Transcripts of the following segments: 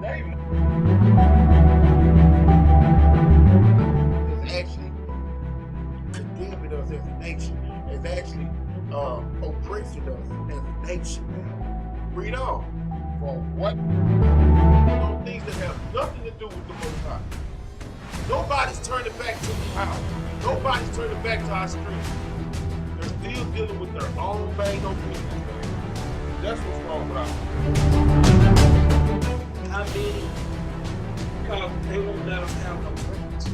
David is actually condemning us as a nation. Is actually oppressing us as a nation, man. Read on. For what? Those things that have nothing to do with the Most High. Nobody's turning back to the power. Nobody's turning back to our strength. They're still dealing with their own bang on business, man. That's what's wrong with us. How many? Because they won't let us have no friends.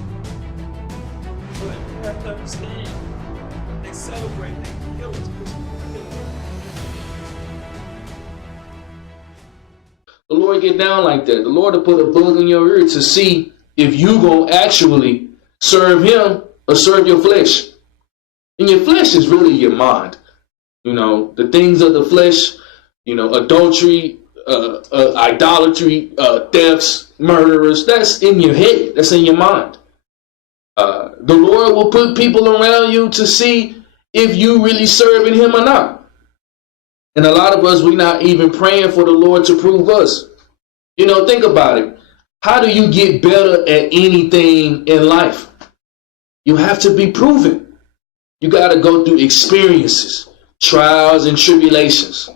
But you have to understand, they celebrate, they kill us. The Lord get down like that. The Lord will put a bug in your ear to see if you gonna actually serve Him or serve your flesh. And your flesh is really your mind. You know, the things of the flesh, you know, adultery, idolatry, thefts, murderers, that's in your head. That's in your mind. The Lord will put people around you to see if you really serving Him or not. And a lot of us, we're not even praying for the Lord to prove us. You know, think about it. How do you get better at anything in life? You have to be proven. You got to go through experiences, trials and tribulations.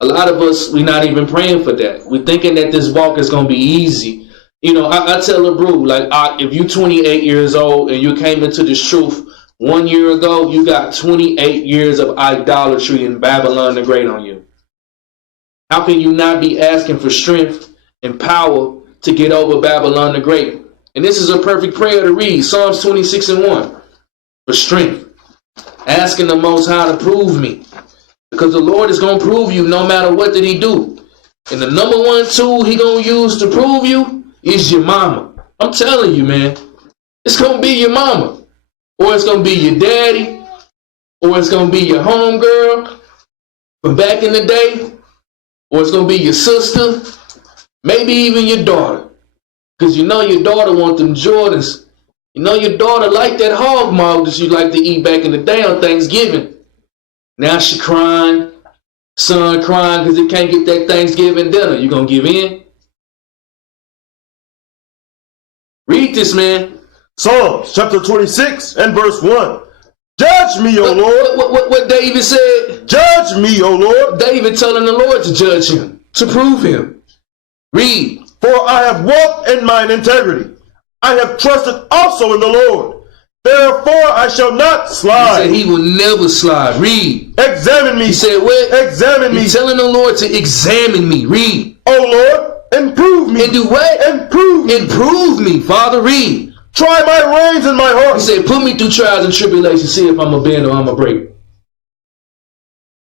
A lot of us, we're not even praying for that. We're thinking that this walk is going to be easy. You know, I tell a bro, like, if you're 28 years old and you came into this truth 1 year ago, you got 28 years of idolatry in Babylon the Great on you. How can you not be asking for strength and power to get over Babylon the Great? And this is a perfect prayer to read, Psalms 26:1, for strength. Asking the Most High to prove me. Because the Lord is going to prove you no matter what did He do. And the number one tool He going to use to prove you is your mama. I'm telling you, man. It's going to be your mama. Or it's going to be your daddy. Or it's going to be your homegirl from back in the day. Or it's going to be your sister. Maybe even your daughter. Because you know your daughter wants them Jordans. You know your daughter like that hog maw that you like to eat back in the day on Thanksgiving. Now she crying. Son crying because he can't get that Thanksgiving dinner. You going to give in? Read this, man. Psalms chapter 26 and verse 1. Judge me, O Lord. What David said? Judge me, O Lord. David telling the Lord to judge him, to prove him. Read. For I have walked in mine integrity. I have trusted also in the Lord. Therefore I shall not slide. He said he will never slide. Read. Examine me. He said what? Examine me. He's telling the Lord to examine me. Read. O Lord, and prove me. And do what? And prove me. And prove me, Father. Read. Try my reins and my heart. He said, put me through trials and tribulations, see if I'm a bend or I'm a break.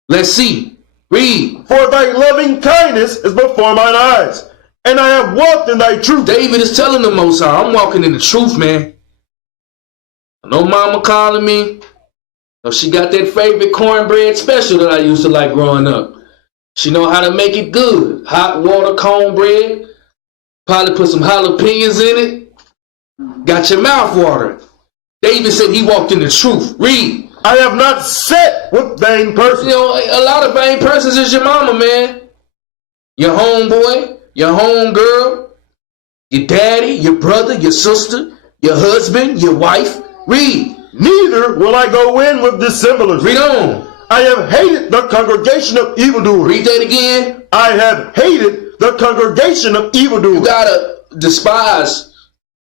Let's see. Read. For thy loving kindness is before mine eyes, and I have walked in thy truth. David is telling the Most High, I'm walking in the truth, man. I know mama calling me. Know she got that favorite cornbread special that I used to like growing up. She know how to make it good. Hot water cornbread. Probably put some jalapenos in it. Got your mouth watering. David said he walked in the truth. Read. I have not sat with vain persons. You know, a lot of vain persons is your mama, man. Your homeboy, your homegirl, your daddy, your brother, your sister, your husband, your wife. Read. Neither will I go in with dissemblers. Read on. I have hated the congregation of evildoers. Read that again. I have hated the congregation of evildoers. You gotta despise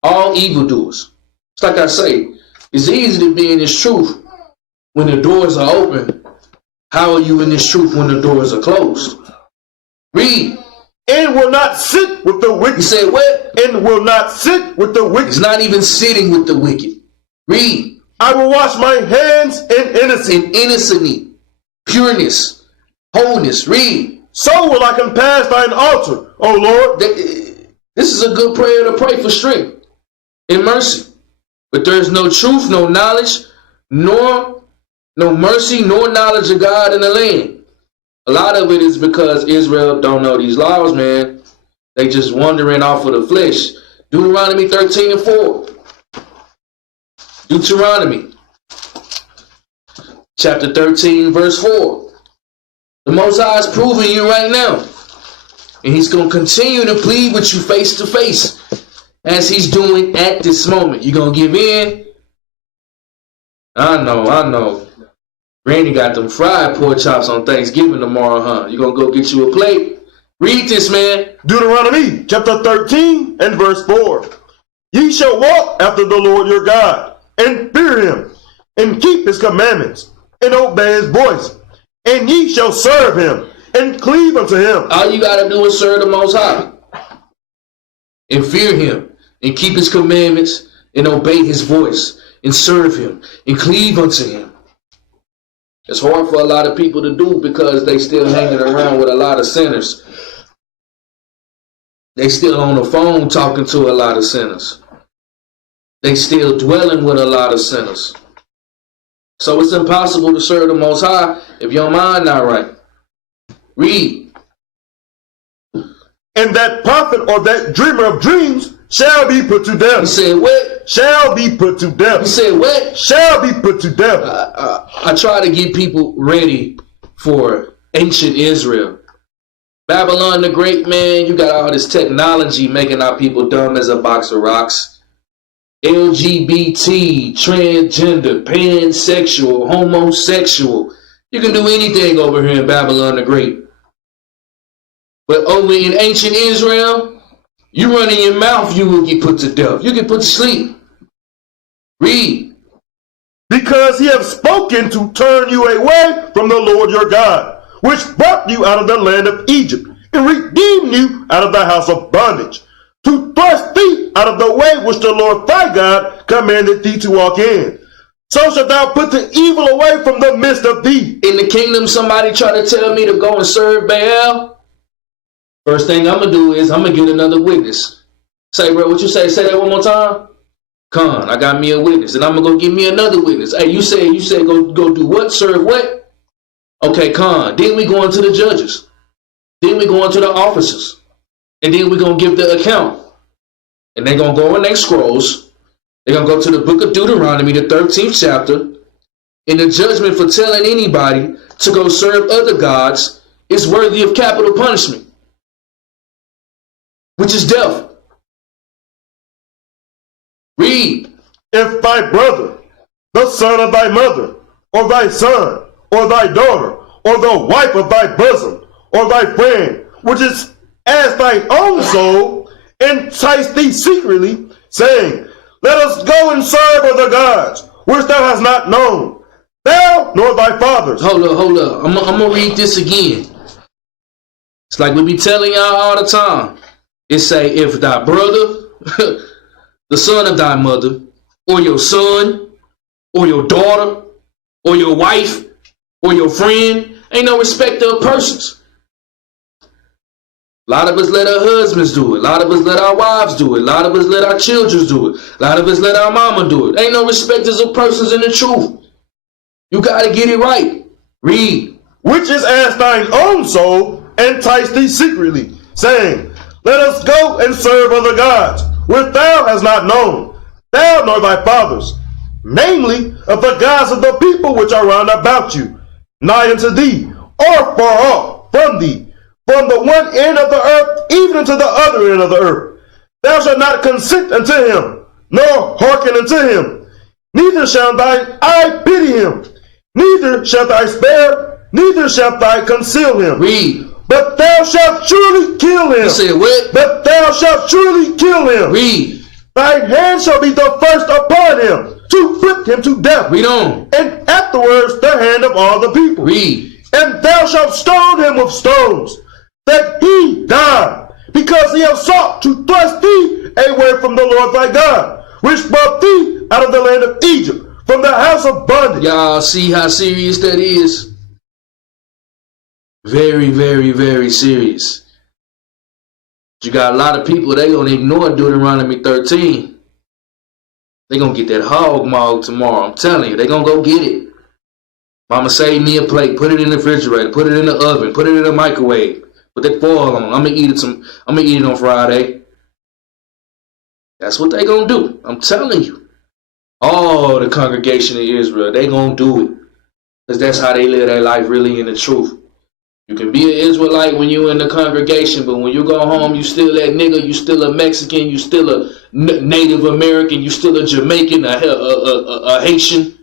all evildoers. It's like I say, it's easy to be in this truth when the doors are open. How are you in this truth when the doors are closed? Read. And will not sit with the wicked. He said what? And will not sit with the wicked. It's not even sitting with the wicked. Read. I will wash my hands in innocence. In innocence, pureness, wholeness. Read. So will I compass thine altar, O Lord. This is a good prayer to pray for strength and mercy. But there is no truth, no knowledge, nor no mercy, nor knowledge of God in the land. A lot of it is because Israel don't know these laws, man. They just wandering off of the flesh. Deuteronomy 13:4. Deuteronomy chapter 13, verse 4. The Most High is proving you right now. And he's going to continue to plead with you face to face as he's doing at this moment. You going to give in? I know. Granny got them fried pork chops on Thanksgiving tomorrow, huh? You going to go get you a plate? Read this, man. Deuteronomy chapter 13 and verse 4. Ye shall walk after the Lord your God, and fear him, and keep his commandments, and obey his voice. And ye shall serve him, and cleave unto him. All you got to do is serve the Most High, and fear him, and keep his commandments, and obey his voice, and serve him, and cleave unto him. It's hard for a lot of people to do because they still hanging around with a lot of sinners. They still on the phone talking to a lot of sinners. They still dwelling with a lot of sinners. So it's impossible to serve the Most High if your mind not right. Read. And that prophet or that dreamer of dreams shall be put to death. He said what? Shall be put to death. He said what? Shall be put to death. I try to get people ready for ancient Israel. Babylon the Great, man, you got all this technology making our people dumb as a box of rocks. LGBT, transgender, pansexual, homosexual. You can do anything over here in Babylon the Great. But over in ancient Israel, you run in your mouth, you will get put to death. You get put to sleep. Read. Because he hath spoken to turn you away from the Lord your God, which brought you out of the land of Egypt, and redeemed you out of the house of bondage, to thrust thee out of the way which the Lord thy God commanded thee to walk in. So shalt thou put the evil away from the midst of thee. In the kingdom, somebody try to tell me to go and serve Baal. First thing I'm going to do is I'm going to get another witness. Say, bro, what you say? Say that one more time. Con, I got me a witness. And I'm going to go get me another witness. Hey, you said go do what? Serve what? Okay, con. Then we go into the judges. Then we go into the officers. And then we're going to give the account. And they're going to go in their scrolls. They're going to go to the book of Deuteronomy, the 13th chapter. And the judgment for telling anybody to go serve other gods is worthy of capital punishment, which is death. Read. If thy brother, the son of thy mother, or thy son, or thy daughter, or the wife of thy bosom, or thy friend, which is as thy own soul, entice thee secretly, saying, let us go and serve other gods, which thou hast not known, thou nor thy fathers. Hold up. I'm going to read this again. It's like we be telling y'all all the time. It say, if thy brother, the son of thy mother, or your son, or your daughter, or your wife, or your friend, ain't no respecter of persons. A lot of us let our husbands do it. A lot of us let our wives do it. A lot of us let our children do it. A lot of us let our mama do it. Ain't no respecters of persons in the truth. You got to get it right. Read. Which is as thine own soul, entice thee secretly, saying, let us go and serve other gods, which thou hast not known, thou nor thy fathers, namely of the gods of the people which are round about you, nigh unto thee, or far off from thee, from the one end of the earth even unto the other end of the earth. Thou shalt not consent unto him, nor hearken unto him, neither shall thine eye pity him, neither shalt thou spare, neither shalt thou conceal him. Read. But thou shalt surely kill him. You said what? But thou shalt surely kill him. Read. Thine hand shall be the first upon him, to put him to death. Read on. And afterwards the hand of all the people. Read. And thou shalt stone him with stones, that he die, because he hath sought to thrust thee away from the Lord thy God, which brought thee out of the land of Egypt, from the house of bondage. Y'all see how serious that is? Very, very, very serious. You got a lot of people, they going to ignore Deuteronomy 13. They going to get that hog mauled tomorrow. I'm telling you, they going to go get it. Mama save me a plate, put it in the refrigerator, put it in the oven, put it in the microwave, put that foil on. I'm going to eat it on Friday. That's what they going to do. I'm telling you. All the congregation of Israel, they going to do it. Because that's how they live their life really in the truth. You can be an Israelite when you're in the congregation, but when you go home, you still that nigga, you still a Mexican, you still a Native American, you still a Jamaican, a Haitian,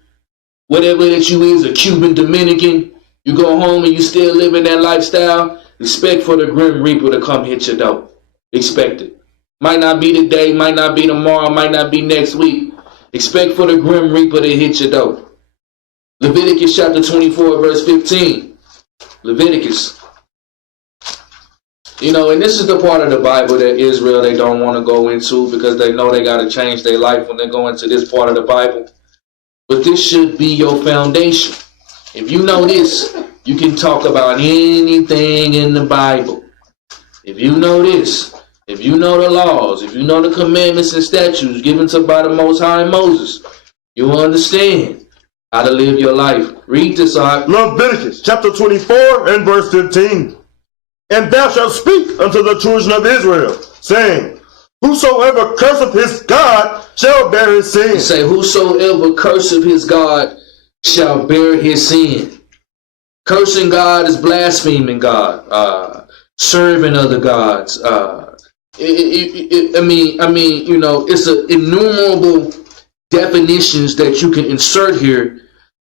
whatever that you is, a Cuban, Dominican. You go home and you still living that lifestyle, expect for the Grim Reaper to come hit your door. Expect it. Might not be today, might not be tomorrow, might not be next week. Expect for the Grim Reaper to hit your door. Leviticus chapter 24, verse 15. Leviticus. You know, and this is the part of the Bible that Israel, they don't want to go into because they know they got to change their life when they go into this part of the Bible. But this should be your foundation. If you know this, you can talk about anything in the Bible. If you know this, if you know the laws, if you know the commandments and statutes given to by the Most High Moses, you'll understand how to live your life. Read this out. Leviticus chapter 24 and verse 15. And thou shalt speak unto the children of Israel, saying, whosoever curseth his God shall bear his sin. Say, whosoever curseth his God shall bear his sin. Cursing God is blaspheming God, serving other gods. I mean, you know, it's innumerable definitions that you can insert here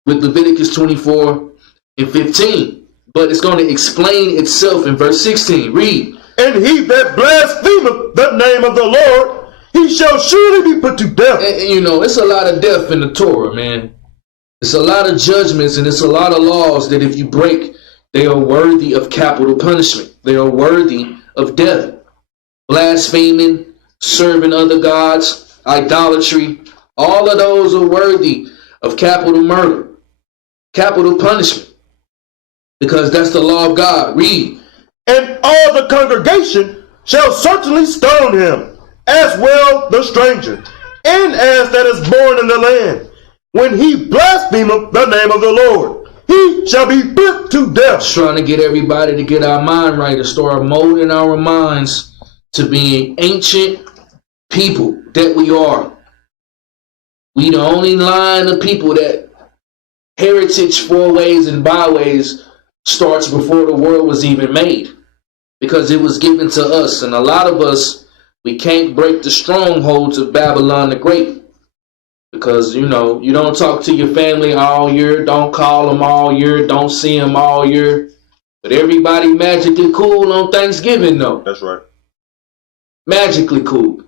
with Leviticus 24 and 15. But it's going to explain itself in verse 16. Read. And he that blasphemeth the name of the Lord, he shall surely be put to death. And, you know, it's a lot of death in the Torah, man. It's a lot of judgments and it's a lot of laws that if you break, they are worthy of capital punishment. They are worthy of death. Blaspheming, serving other gods, idolatry, all of those are worthy of capital murder, capital punishment. Because that's the law of God. Read. And all the congregation shall certainly stone him, as well the stranger, and as that is born in the land. When he blasphemeth the name of the Lord, he shall be put to death. Just trying to get everybody to get our mind right and start molding our minds to being ancient people that we are. We the only line of people that heritage four-ways and byways starts before the world was even made, because it was given to us. And a lot of us, we can't break the strongholds of Babylon the Great, because, you know, you don't talk to your family all year, don't call them all year, don't see them all year, but everybody magically cool on Thanksgiving though. That's right. Magically cool.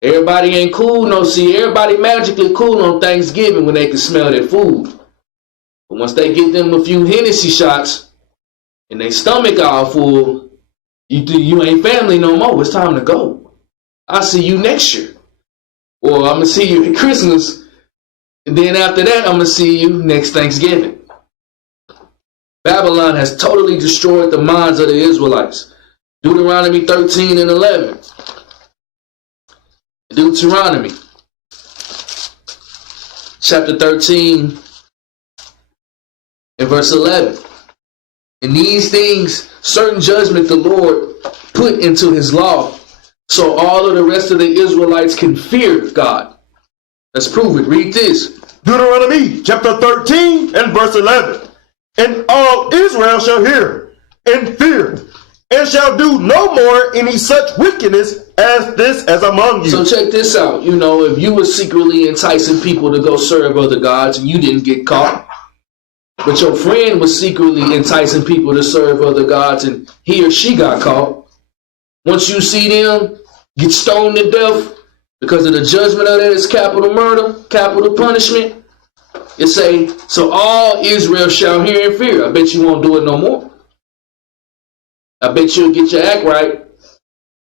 Everybody ain't cool, no, see, everybody magically cool on Thanksgiving when they can smell their food. But once they get them a few Hennessy shots and their stomach all full, you ain't family no more. It's time to go. I'll see you next year. Or I'm going to see you at Christmas. And then after that, I'm going to see you next Thanksgiving. Babylon has totally destroyed the minds of the Israelites. Deuteronomy 13 and 11. Deuteronomy chapter 13 and verse 11. And these things, certain judgment the Lord put into his law, so all of the rest of the Israelites can fear God. Let's prove it. Read this. Deuteronomy chapter 13 and verse 11. And all Israel shall hear and fear, and shall do no more any such wickedness as this as among you. So check this out. You know, if you were secretly enticing people to go serve other gods and you didn't get caught, but your friend was secretly enticing people to serve other gods and he or she got caught, once you see them get stoned to death because of the judgment of that is capital murder, capital punishment, it say, so all Israel shall hear and fear. I bet you won't do it no more. I bet you'll get your act right.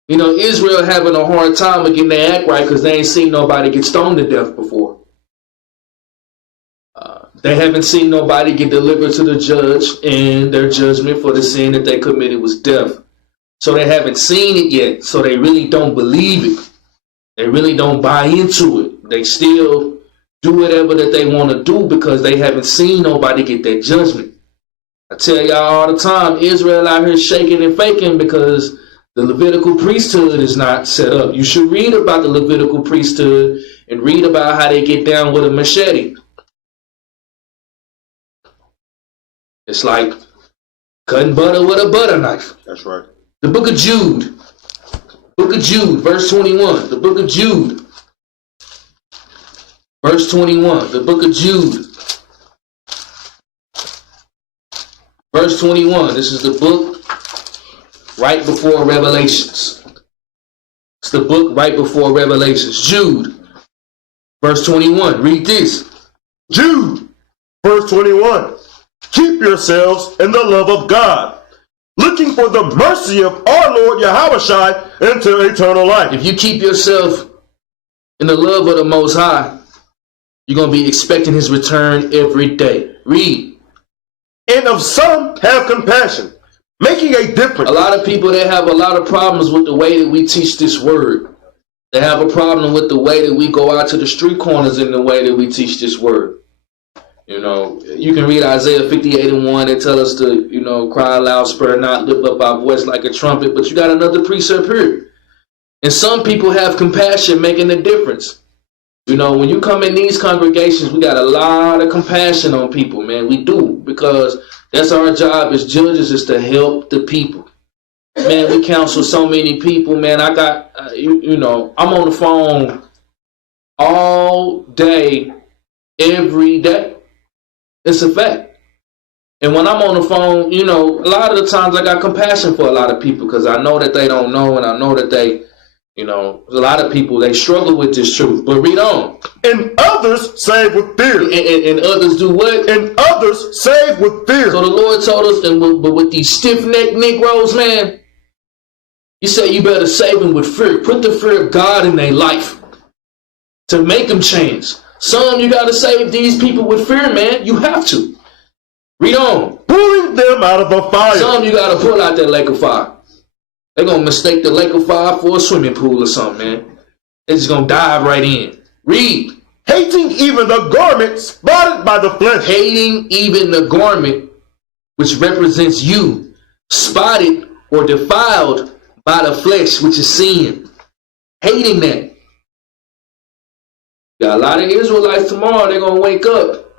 You know, Israel having a hard time of getting their act right because they ain't seen nobody get stoned to death before. They haven't seen nobody get delivered to the judge and their judgment for the sin that they committed was death. So they haven't seen it yet. So they really don't believe it. They really don't buy into it. They still do whatever that they want to do because they haven't seen nobody get that judgment. I tell y'all all the time, Israel out here shaking and faking because the Levitical priesthood is not set up. You should read about the Levitical priesthood and read about how they get down with a machete. It's like Cutting butter with a butter knife. That's right. The book of Jude. Book of Jude, verse 21. The book of Jude. Verse 21. The book of Jude. Verse 21. This is the book right before Revelations. It's the book right before Revelations. Jude. Verse 21. Read this. Jude, verse 21. Keep yourselves in the love of God, looking for the mercy of our Lord Yahushua into eternal life. If you keep yourself in the love of the Most High, you're going to be expecting his return every day. Read. And of some have compassion, making a difference. A lot of people, they have a lot of problems with the way that we teach this word. They have a problem with the way that we go out to the street corners in the way that we teach this word. You know, you can read Isaiah 58:1. They tell us to, you know, cry aloud, spare not, lift up our voice like a trumpet. But you got another precept here. And some people have compassion, making a difference. You know, when you come in these congregations, we got a lot of compassion on people, man. We do, because that's our job as judges, is to help the people. Man, we counsel so many people, man. I got, you know, I'm on the phone all day, every day. It's a fact. And when I'm on the phone, you know, a lot of the times I got compassion for a lot of people, because I know that they don't know, and I know that they, you know, a lot of people, they struggle with this truth. But read on. And others save with fear. And others do what? And others save with fear. So the Lord told us, but with these stiff-necked Negroes, man, you say you better save them with fear. Put the fear of God in their life to make them change. Some you got to save these people with fear, man. You have to. Read on. Pulling them out of the fire. Some you got to pull out that lake of fire. They're going to mistake the lake of fire for a swimming pool or something, man. They're just going to dive right in. Read. Hating even the garment spotted by the flesh. Hating even the garment which represents you, spotted or defiled by the flesh, which is sin. Hating that. Got a lot of Israelites tomorrow, they're going to wake up.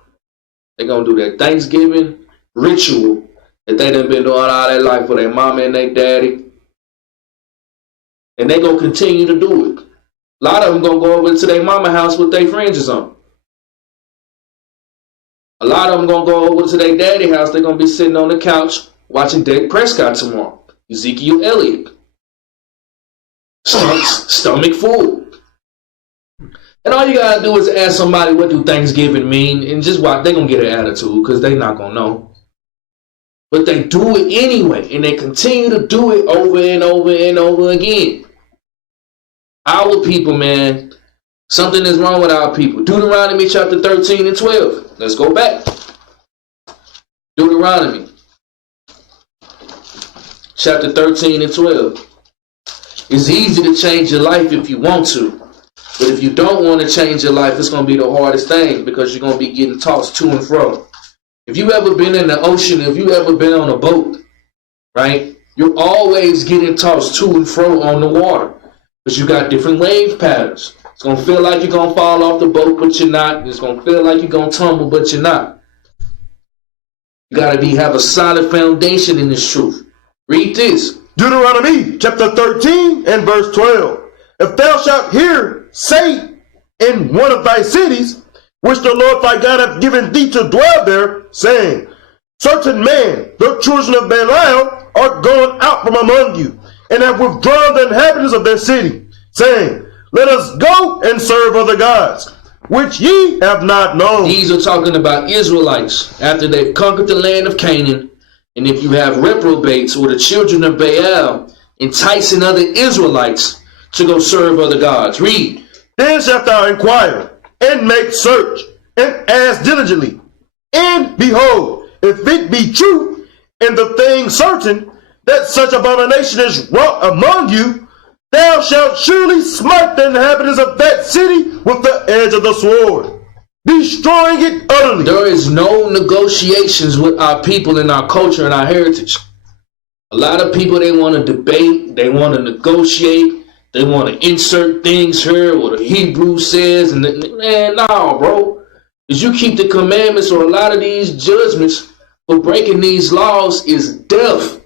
They're going to do their Thanksgiving ritual that they done been doing all their life for their mama and their daddy. And they're going to continue to do it. A lot of them going to go over to their mama house with their fringes on. A lot of them going to go over to their daddy house. They're going to be sitting on the couch watching Dak Prescott tomorrow. Ezekiel Elliott. Stomach full. And all you got to do is ask somebody, what do Thanksgiving mean? And just watch. They're going to get an attitude, because they're not going to know. But they do it anyway. And they continue to do it over and over and over again. Our people, man, something is wrong with our people. Deuteronomy chapter 13 and 12. Let's go back. Deuteronomy chapter 13 and 12. It's easy to change your life if you want to. But if you don't want to change your life, it's going to be the hardest thing, because you're going to be getting tossed to and fro. If you ever been in the ocean, if you ever been on a boat, right, you're always getting tossed to and fro on the water, because you got different wave patterns. It's going to feel like you're going to fall off the boat, but you're not. It's going to feel like you're going to tumble, but you're not. You got to have a solid foundation in this truth. Read this. Deuteronomy chapter 13 and verse 12. If thou shalt hear say in one of thy cities, which the Lord thy God hath given thee to dwell there, saying, certain men, the children of Belial, are gone out from among you, and have withdrawn the inhabitants of their city, saying, let us go and serve other gods, which ye have not known. These are talking about Israelites after they've conquered the land of Canaan. And if you have reprobates, or the children of Baal, enticing other Israelites to go serve other gods. Read. Then shalt thou inquire, and make search, and ask diligently. And behold, if it be true, and the thing certain, that such abomination is wrought among you, thou shalt surely smite the inhabitants of that city with the edge of the sword, destroying it utterly. There is no negotiations with our people and our culture and our heritage. A lot of people, they want to debate, they want to negotiate, they want to insert things here, what the Hebrew says, and man, no, bro. Because you keep the commandments or a lot of these judgments for breaking these laws is death.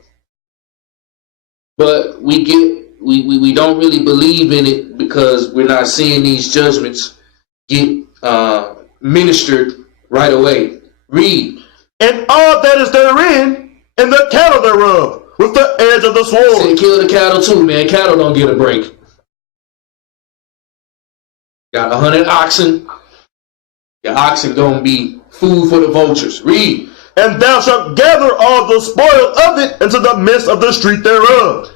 But we don't really believe in it because we're not seeing these judgments get ministered right away. Read. And all that is therein, and the cattle thereof, with the edge of the sword. Say kill the cattle too, man. Cattle don't get a break. Got 100 oxen. Your oxen gonna be food for the vultures. Read. And thou shalt gather all the spoil of it into the midst of the street thereof,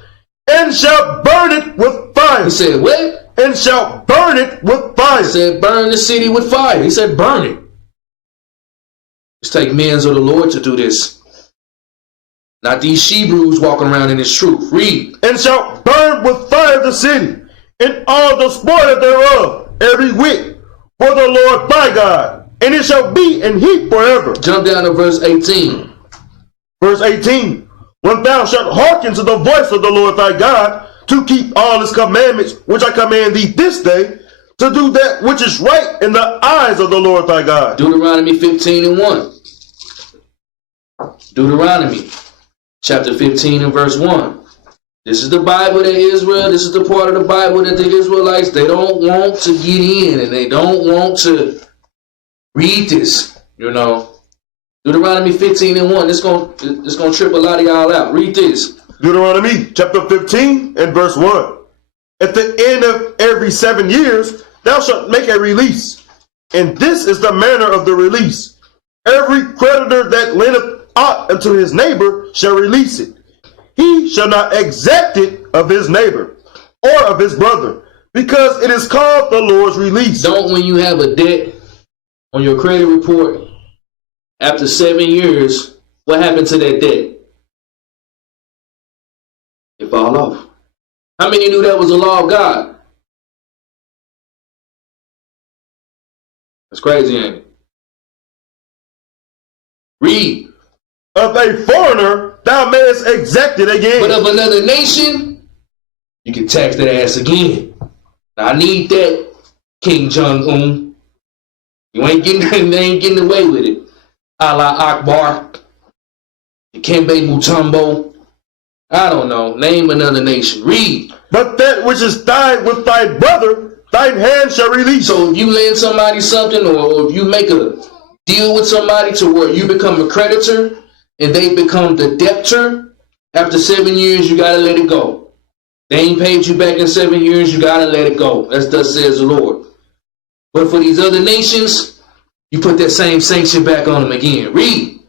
and shalt burn it with fire. He said, what? And shalt burn it with fire. He said, burn the city with fire. He said, burn it. It's take men of the Lord to do this. Not these Hebrews walking around in this truth. Read. And shalt burn with fire the city, and all the spoil thereof, every whit, for the Lord thy God. And it shall be in heap forever. Jump down to verse 18. Verse 18. When thou shalt hearken to the voice of the Lord thy God, to keep all his commandments, which I command thee this day, to do that which is right in the eyes of the Lord thy God. Deuteronomy 15:1. Deuteronomy chapter 15 and verse 1. This is the Bible that Israel, this is the part of the Bible that the Israelites, they don't want to get in and they don't want to read this, you know. Deuteronomy 15:1. This gonna trip a lot of y'all out. Read this. Deuteronomy chapter 15 and verse 1. At the end of every 7 years, thou shalt make a release. And this is the manner of the release. Every creditor that lendeth aught unto his neighbor shall release it. He shall not exact it of his neighbor or of his brother, because it is called the Lord's release. Don't, when you have a debt on your credit report, after 7 years, what happened to that debt? It fall off. How many knew that was a law of God? That's crazy, ain't it? Read. Of a foreigner, thou mayest exact it again. But of another nation, you can tax that ass again. Now, I need that, King Jong-un. You ain't getting away with it. Allah Akbar. Dikembe Mutombo. I don't know. Name another nation. Read. But that which is thine with thy brother, thine hand shall release. So if you lend somebody something, or if you make a deal with somebody to where you become a creditor and they become the debtor, after 7 years, you got to let it go. They ain't paid you back in 7 years, you got to let it go. That's thus says the Lord. But for these other nations, you put that same sanction back on them again. Read.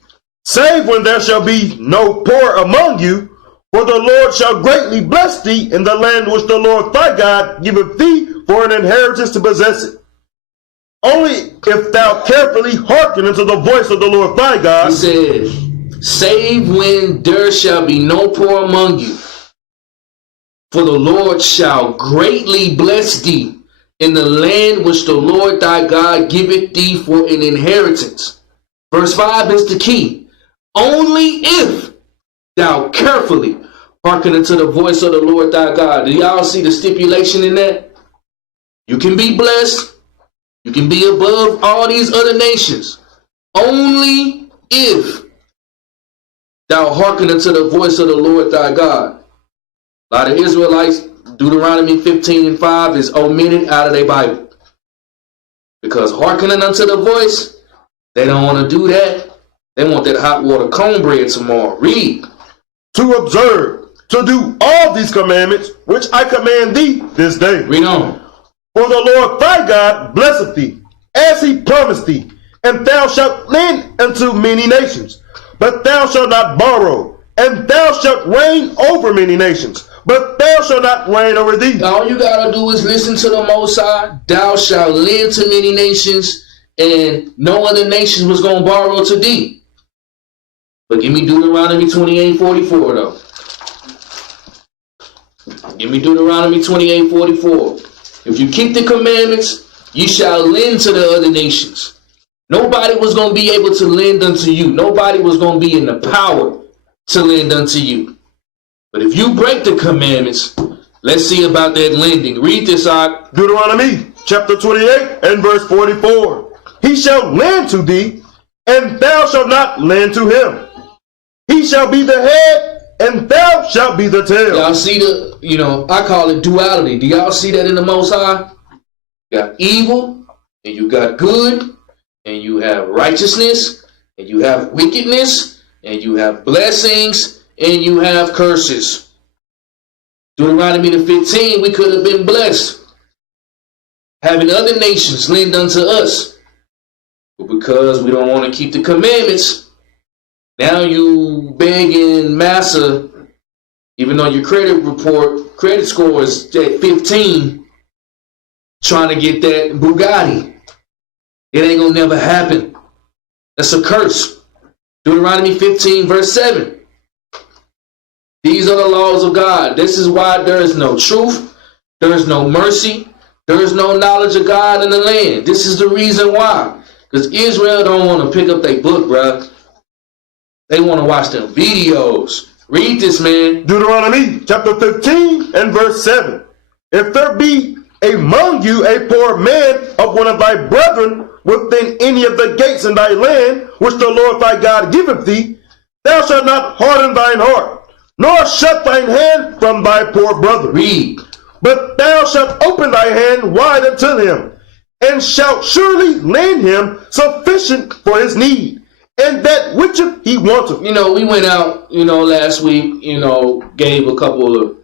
Save when there shall be no poor among you, for the Lord shall greatly bless thee in the land which the Lord thy God giveth thee for an inheritance to possess it. Only if thou carefully hearken unto the voice of the Lord thy God. He said, save when there shall be no poor among you, for the Lord shall greatly bless thee in the land which the Lord thy God giveth thee for an inheritance. Verse 5 is the key. Only if thou carefully hearken unto the voice of the Lord thy God. Do y'all see the stipulation in that? You can be blessed. You can be above all these other nations. Only if thou hearken unto the voice of the Lord thy God. A lot of Israelites, Deuteronomy 15:5 is omitted out of their Bible. Because hearkening unto the voice, they don't want to do that. They want that hot water cornbread tomorrow. Read. To observe, to do all these commandments, which I command thee this day. Read on. For the Lord thy God blesseth thee, as he promised thee, and thou shalt lend unto many nations, but thou shalt not borrow, and thou shalt reign over many nations, but thou shalt not reign over thee. All you gotta do is listen to the Most High. Thou shalt lend to many nations, and no other nations was gonna borrow to thee. But give me Deuteronomy 28:44 though. Give me Deuteronomy 28:44. If you keep the commandments, you shall lend to the other nations. Nobody was going to be able to lend unto you. Nobody was going to be in the power to lend unto you. But if you break the commandments, let's see about that lending. Read this out. Deuteronomy chapter 28 and verse 44. He shall lend to thee, and thou shalt not lend to him. He shall be the head, and thou shalt be the tail. Y'all see the, I call it duality. Do y'all see that in the Most High? You got evil, and you got good, and you have righteousness, and you have wickedness, and you have blessings, and you have curses. Deuteronomy 15, we could have been blessed, having other nations lend unto us. But because we don't want to keep the commandments, now you begging massa, even though your credit score is at 15, trying to get that Bugatti. It ain't gonna never happen. That's a curse. Deuteronomy 15 verse 7. These are the laws of God. This is why there is no truth, there is no mercy, there is no knowledge of God in the land. This is the reason why. Because Israel don't want to pick up their book, bruh. They want to watch them videos. Read this, man. Deuteronomy chapter 15 and verse 7. If there be among you a poor man of one of thy brethren within any of the gates in thy land, which the Lord thy God giveth thee, thou shalt not harden thine heart, nor shut thine hand from thy poor brother. Read. But thou shalt open thy hand wide unto him, and shalt surely lend him sufficient for his need, and that which he wanteth. We went out, last week, gave a couple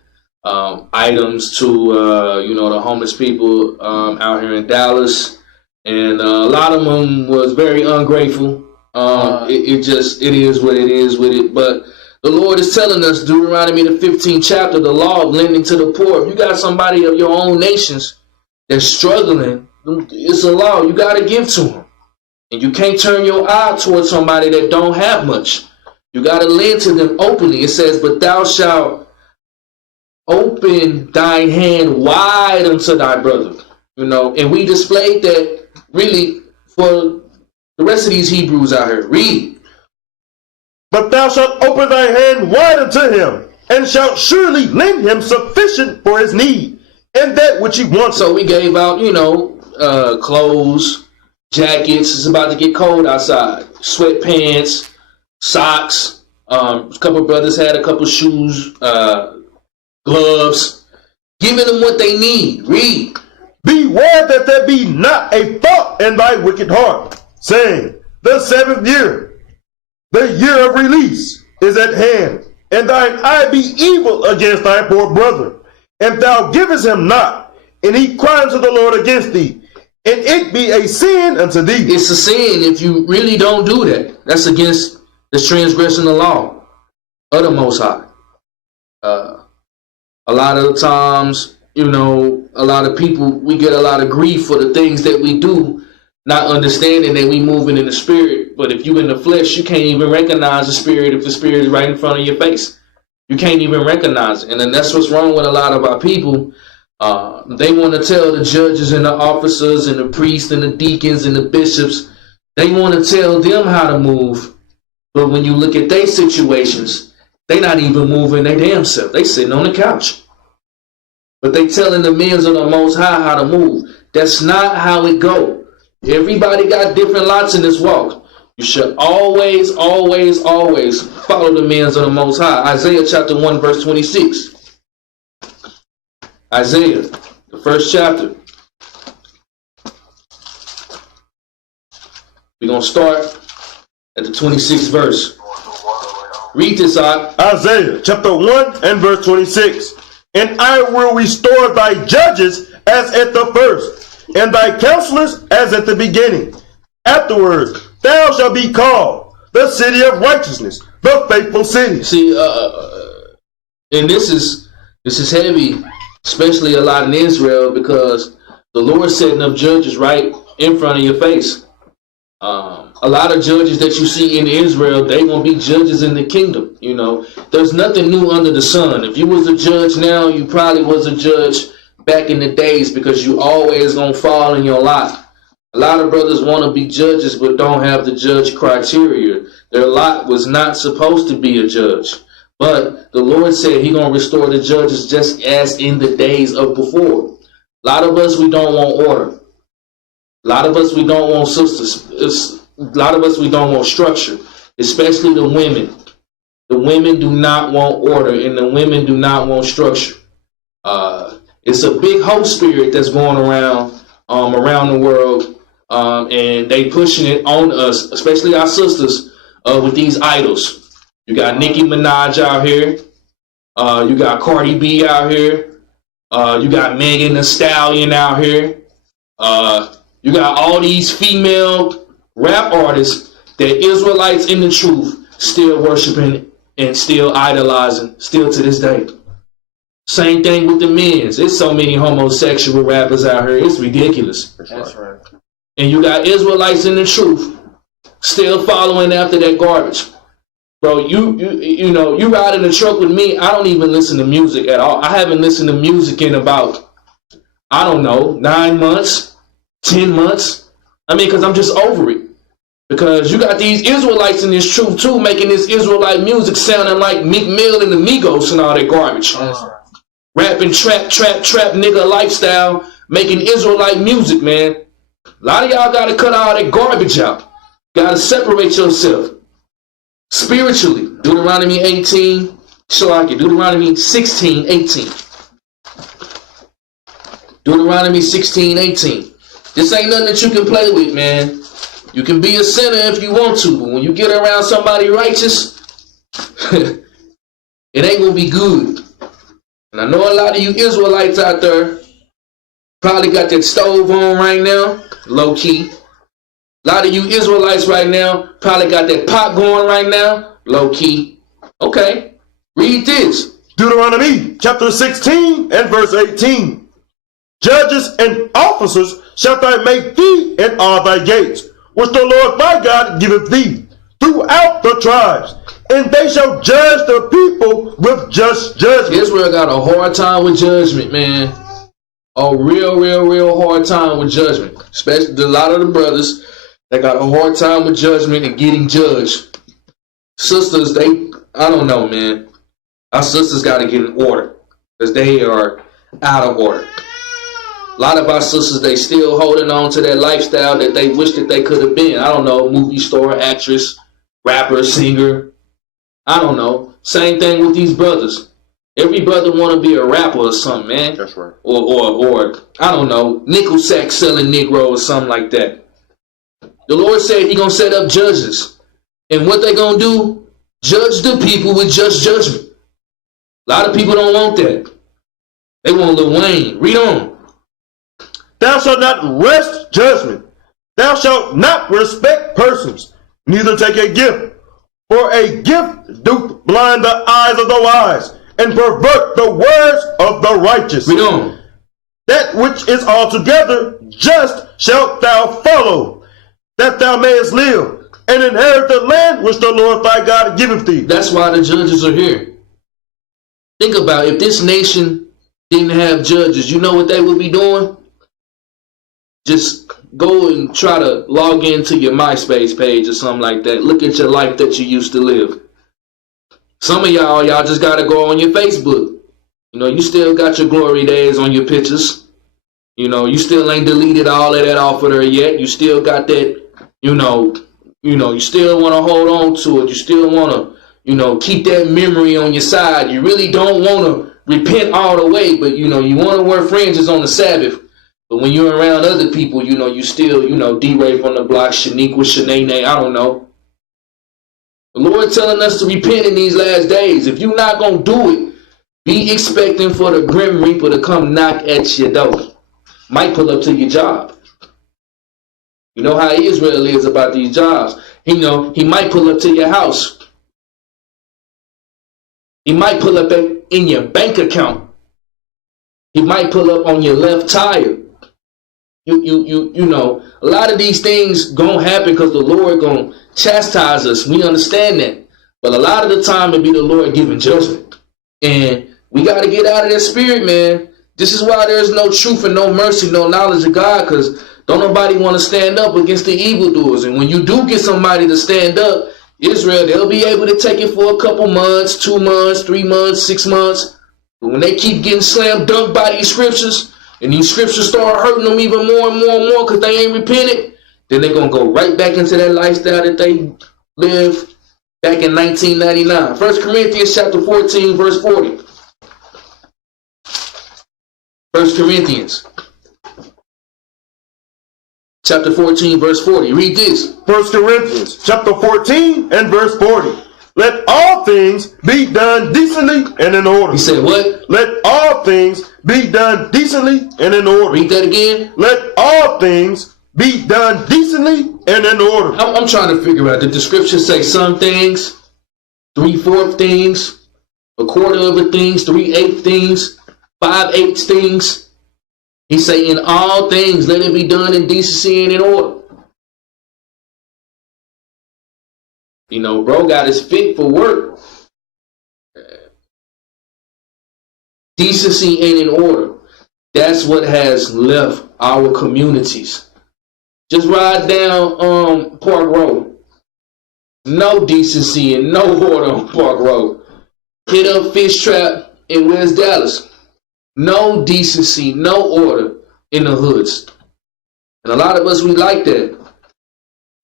of items to, the homeless people out here in Dallas. And a lot of them was very ungrateful. It is what it is with it. But the Lord is telling us, Deuteronomy the 15th chapter, the law of lending to the poor. If you got somebody of your own nations that's struggling, it's a law. You got to give to them. And you can't turn your eye towards somebody that don't have much. You got to lend to them openly. It says, but thou shalt open thine hand wide unto thy brother. And we displayed that really for the rest of these Hebrews out here. Read. But thou shalt open thy hand wide unto him, and shalt surely lend him sufficient for his need, and that which he wants. So we gave out, clothes, jackets. It's about to get cold outside. Sweatpants, socks. A couple of brothers had a couple shoes, gloves. Giving them what they need. Read. Beware that there be not a thought in thy wicked heart, saying, the 7th year, the year of release, is at hand, and thine eye be evil against thy poor brother, and thou givest him not, and he cries to the Lord against thee, and it be a sin unto thee. It's a sin if you really don't do that. That's against the transgression of the law of the Most High. A lot of the times, a lot of people, we get a lot of grief for the things that we do, not understanding that we moving in the spirit. But if you in the flesh, you can't even recognize the spirit if the spirit is right in front of your face. You can't even recognize it. And then that's what's wrong with a lot of our people. They want to tell the judges and the officers and the priests and the deacons and the bishops, they want to tell them how to move. But when you look at their situations, they not even moving their damn self. They sitting on the couch. But they telling the men of the Most High how to move. That's not how it go. Everybody got different lots in this walk. You should always, always, always follow the men of the Most High. Isaiah chapter 1 verse 26. Isaiah, the first chapter. We're going to start at the 26th verse. Read this out. Isaiah chapter 1 and verse 26. And I will restore thy judges as at the first, and thy counselors as at the beginning. Afterwards, thou shalt be called the city of righteousness, the faithful city. See, and this is heavy, especially a lot in Israel, because the Lord's setting up judges right in front of your face. A lot of judges that you see in Israel, they won't be judges in the kingdom. There's nothing new under the sun. If you was a judge now, you probably was a judge back in the days, because you always gonna fall in your lot. A lot of brothers want to be judges but don't have the judge criteria. Their lot was not supposed to be a judge. But the Lord said he gonna restore the judges just as in the days of before. A lot of us, we don't want order. A lot of us, we don't want sisters. A lot of us, we don't want structure, especially the women. The women do not want order, and the women do not want structure. It's a big host spirit that's going around the world, and they pushing it on us, especially our sisters, with these idols. You got Nicki Minaj out here. You got Cardi B out here. You got Megan Thee Stallion out here. You got all these female rap artists that Israelites in the truth still worshiping and still idolizing, still to this day. Same thing with the men's. There's so many homosexual rappers out here. It's ridiculous. That's right. And you got Israelites in the truth still following after that garbage. Bro, you know, you ride in the truck with me. I don't even listen to music at all. I haven't listened to music in about, I don't know, 9 months, 10 months. I mean, because I'm just over it. Because you got these Israelites in this truth too, making this Israelite music sounding like Meek Mill and the Migos and all that garbage. Rapping trap nigga lifestyle, making Israelite music, man. A lot of y'all gotta cut all that garbage out. Gotta separate yourself spiritually. Deuteronomy 18, Deuteronomy 16, 18. Deuteronomy 16, 18. This ain't nothing that you can play with, man. You can be a sinner if you want to, but when you get around somebody righteous, it ain't gonna be good. And I know a lot of you Israelites out there probably got that stove on right now, low key. A lot of you Israelites right now probably got that pot going right now, low key. Okay, read this. Deuteronomy chapter 16 and verse 18. Judges and officers shalt thou make thee in all thy gates, which the Lord thy God giveth thee throughout the tribes, and they shall judge the people with just judgment. Israel got a hard time with judgment, man. A real hard time with judgment. Especially a lot of the brothers that got a hard time with judgment and getting judged. Sisters, I don't know, man. Our sisters got to get in order because they are out of order. A lot of our sisters, they still holding on to that lifestyle that they wish that they could have been. I don't know, movie star, actress, rapper, singer. I don't know. Same thing with these brothers. Every brother want to be a rapper or something, man. That's right. Or I don't know, nickel sack selling Negro or something like that. The Lord said he going to set up judges. And what they going to do? Judge the people with just judgment. A lot of people don't want that. They want Lil Wayne. Read on. Thou shalt not wrest judgment. Thou shalt not respect persons, neither take a gift. For a gift doth blind the eyes of the wise, and pervert the words of the righteous. Read on. That which is altogether just shalt thou follow, that thou mayest live, and inherit the land which the Lord thy God giveth thee. That's why the judges are here. Think about it. If this nation didn't have judges, you know what they would be doing? Just go and try to log into your MySpace page or something like that. Look at your life that you used to live. Some of y'all just got to go on your Facebook. You know, you still got your glory days on your pictures. You know, you still ain't deleted all of that off of there yet. You still got that, you still want to hold on to it. You still want to, keep that memory on your side. You really don't want to repent all the way, but, you want to wear fringes on the Sabbath. But when you're around other people, you still, D-Rape on the block, Shaniqua, Shanae, I don't know. The Lord telling us to repent in these last days. If you're not going to do it, be expecting for the Grim Reaper to come knock at your door. Might pull up to your job. You know how Israel is about these jobs. He might pull up to your house. He might pull up in your bank account. He might pull up on your left tire. A lot of these things gonna happen because the Lord gonna chastise us. We understand that. But a lot of the time it be the Lord giving judgment. And we got to get out of that spirit, man. This is why there's no truth and no mercy, no knowledge of God, because don't nobody want to stand up against the evildoers. And when you do get somebody to stand up, Israel, they'll be able to take it for a couple months, 2 months, 3 months, 6 months. But when they keep getting slammed dunked by these scriptures, and these scriptures start hurting them even more and more and more because they ain't repented, then they're going to go right back into that lifestyle that they live back in 1999. 1 Corinthians chapter 14, verse 40. 1 Corinthians chapter 14, verse 40. Read this. 1 Corinthians chapter 14 and verse 40. Let all things be done decently and in order. He said what? Let all things be done decently and in order. Read that again. Let all things be done decently and in order. I'm trying to figure out, did the scripture say some things, 3/4 things, 1/4 of the things, 3/8 things, 5/8 things? He say in all things, let it be done in decency and in order. You know, bro got his fit for work. Decency and in order. That's what has left our communities. Just ride down Park Road. No decency and no order on Park Road. Hit up Fish Trap in West Dallas. No decency, no order in the hoods. And a lot of us, we like that.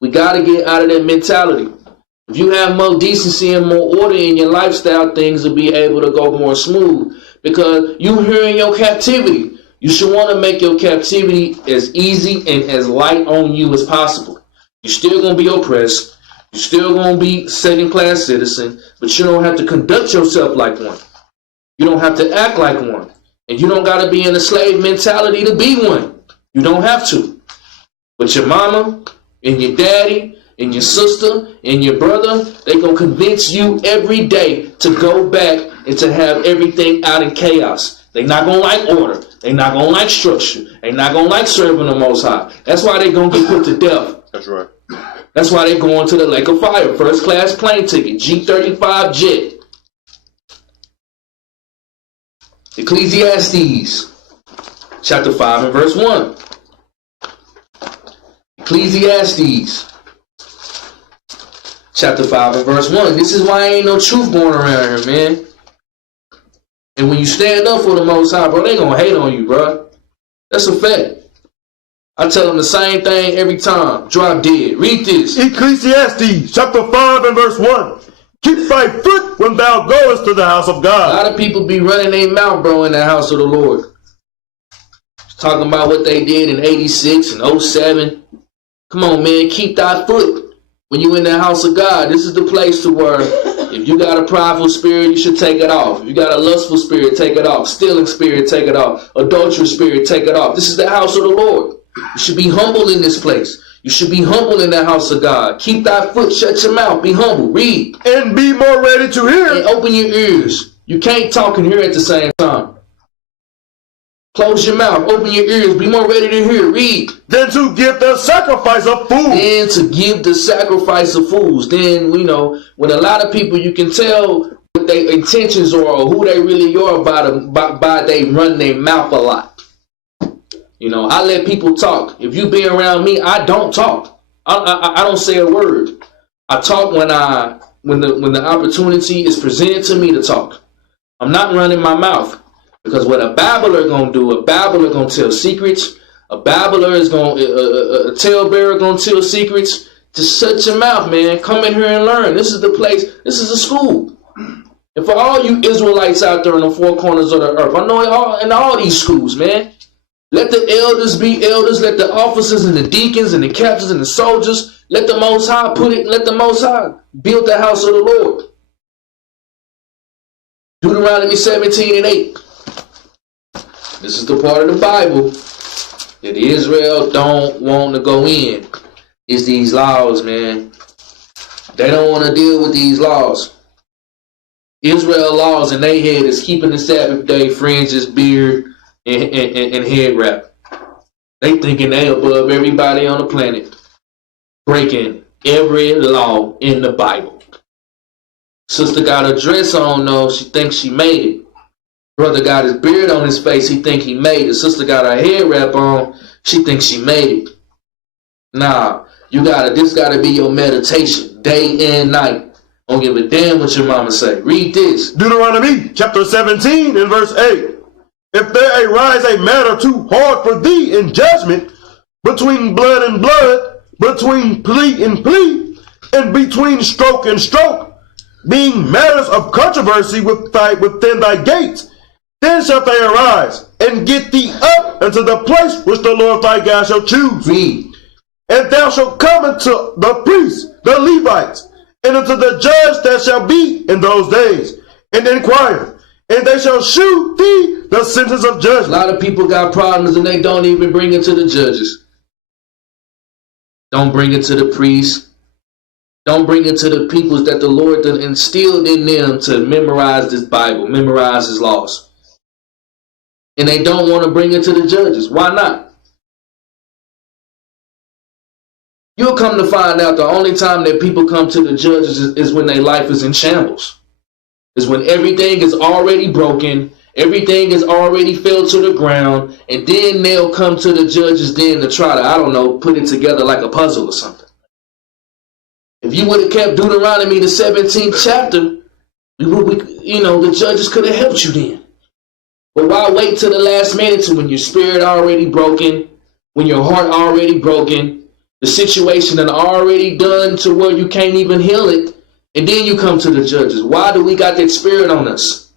We got to get out of that mentality. If you have more decency and more order in your lifestyle, things will be able to go more smooth. Because you here in your captivity. You should want to make your captivity as easy and as light on you as possible. You're still going to be oppressed. You're still going to be second-class citizen. But you don't have to conduct yourself like one. You don't have to act like one. And you don't got to be in a slave mentality to be one. You don't have to. But your mama and your daddy and your sister and your brother, they going to convince you every day to go back and to have everything out in chaos. They not going to like order. They not going to like structure. They not going to like serving the Most High. That's why they going to get put to death. That's right. That's why they going to the lake of fire. First class plane ticket. G35 jet. Ecclesiastes chapter 5 and verse 1. Ecclesiastes chapter 5 and verse 1. This is why ain't no truth going around here, man. And when you stand up for the Most High, bro, they gonna hate on you, bro. That's a fact. I tell them the same thing every time. Drop dead. Read this. Ecclesiastes chapter 5 and verse 1. Keep thy foot when thou goest to the house of A God. lot of people be running their mouth, bro, in the house of the Lord. Talking about what they did in 86 and 07. Come on, man. Keep thy foot when you in the house of God. This is the place to where if you got a prideful spirit, you should take it off. If you got a lustful spirit, take it off. Stealing spirit, take it off. Adulterous spirit, take it off. This is the house of the Lord. You should be humble in this place. You should be humble in the house of God. Keep thy foot, shut your mouth, be humble, read. And be more ready to hear. And open your ears. You can't talk and hear at the same time. Close your mouth, open your ears, be more ready to hear, read. Than to give the sacrifice of fools. Then to give the sacrifice of fools. Then, you know, when a lot of people, you can tell what their intentions are or who they really are by they run their mouth a lot. You know, I let people talk. If you be around me, I don't talk. I don't say a word. I talk when the opportunity is presented to me to talk. I'm not running my mouth. Because what a babbler gonna do, a babbler gonna tell secrets. A babbler is gonna, a talebearer gonna tell secrets. Just shut your mouth, man. Come in here and learn. This is the place. This is a school. And for all you Israelites out there in the four corners of the earth, I know in all these schools, man. Let the elders be elders. Let the officers and the deacons and the captains and the soldiers. Let the Most High let the Most High build the house of the Lord. Deuteronomy 17 and 8. This is the part of the Bible that Israel don't want to go in. Is these laws, man. They don't want to deal with these laws. Israel laws in their head is keeping the Sabbath day, fringes, beard, and head wrap. They thinking they above everybody on the planet. Breaking every law in the Bible. Sister got a dress on though, she thinks she made it. Brother got his beard on his face, he think he made it. Sister got her head wrap on, she thinks she made it. Nah, this gotta be your meditation, day and night. Don't give a damn what your mama say. Read this. Deuteronomy chapter 17 and verse 8. If there arise a matter too hard for thee in judgment, between blood and blood, between plea and plea, and between stroke and stroke, being matters of controversy within thy gates, then shalt they arise and get thee up into the place which the Lord thy God shall choose. Read. And thou shalt come unto the priests, the Levites, and unto the judge that shall be in those days, and inquire, and they shall shew thee the sentence of A judgment. lot of people got problems and they don't even bring it to the judges. Don't bring it to the priests. Don't bring it to the peoples that the Lord instilled in them to memorize this Bible, memorize his laws. And they don't want to bring it to the judges. Why not? You'll come to find out the only time that people come to the judges is when their life is in shambles. Is when everything is already broken, everything is already fell to the ground, and then they'll come to the judges then to try to, I don't know, put it together like a puzzle or something. If you would have kept Deuteronomy the 17th chapter, the judges could have helped you then. But why wait till the last minute to when your spirit already broken, when your heart already broken, the situation that already done to where you can't even heal it, and then you come to the judges? Why do we got that spirit on us?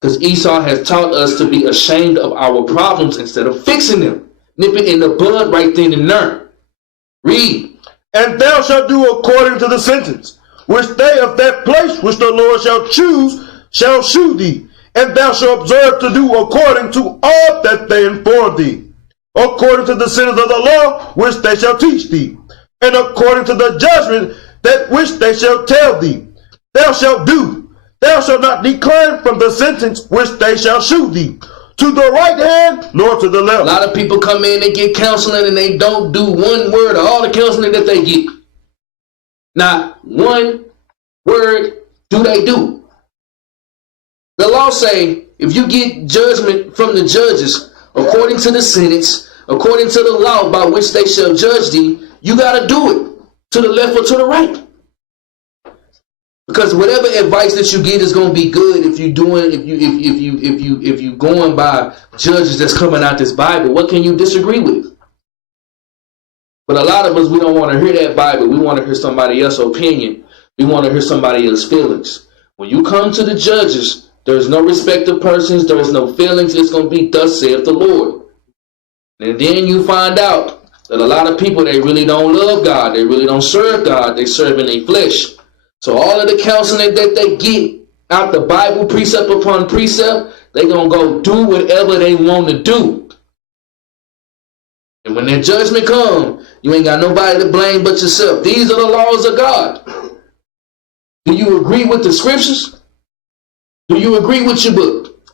Because Esau has taught us to be ashamed of our problems instead of fixing them. Nip it in the bud right then and there. Read. And thou shalt do according to the sentence which they of that place which the Lord shall choose shall shew thee, and thou shalt observe to do according to all that they inform thee, according to the sentence of the law which they shall teach thee, and according to the judgment that which they shall tell thee. Thou shalt do. Thou shalt not decline from the sentence which they shall shew thee, to the right hand nor to the left. A lot of people come in and get counseling and they don't do one word of all the counseling that they get. Not one word do they do. The law say if you get judgment from the judges according to the sentence, according to the law by which they shall judge thee, you got to do it to the left or to the right. Because whatever advice that you get is going to be good if you going by judges that's coming out this Bible. What can you disagree with? But a lot of us, we don't want to hear that Bible. We want to hear somebody else's opinion. We want to hear somebody else's feelings. When you come to the judges, there's no respect of persons. There's no feelings. It's going to be thus saith the Lord. And then you find out that a lot of people, they really don't love God. They really don't serve God. They serve in their flesh. So all of the counseling that they get out the Bible, precept upon precept, they going to go do whatever they want to do. And when that judgment comes, you ain't got nobody to blame but yourself. These are the laws of God. Do you agree with the scriptures? Do you agree with your book?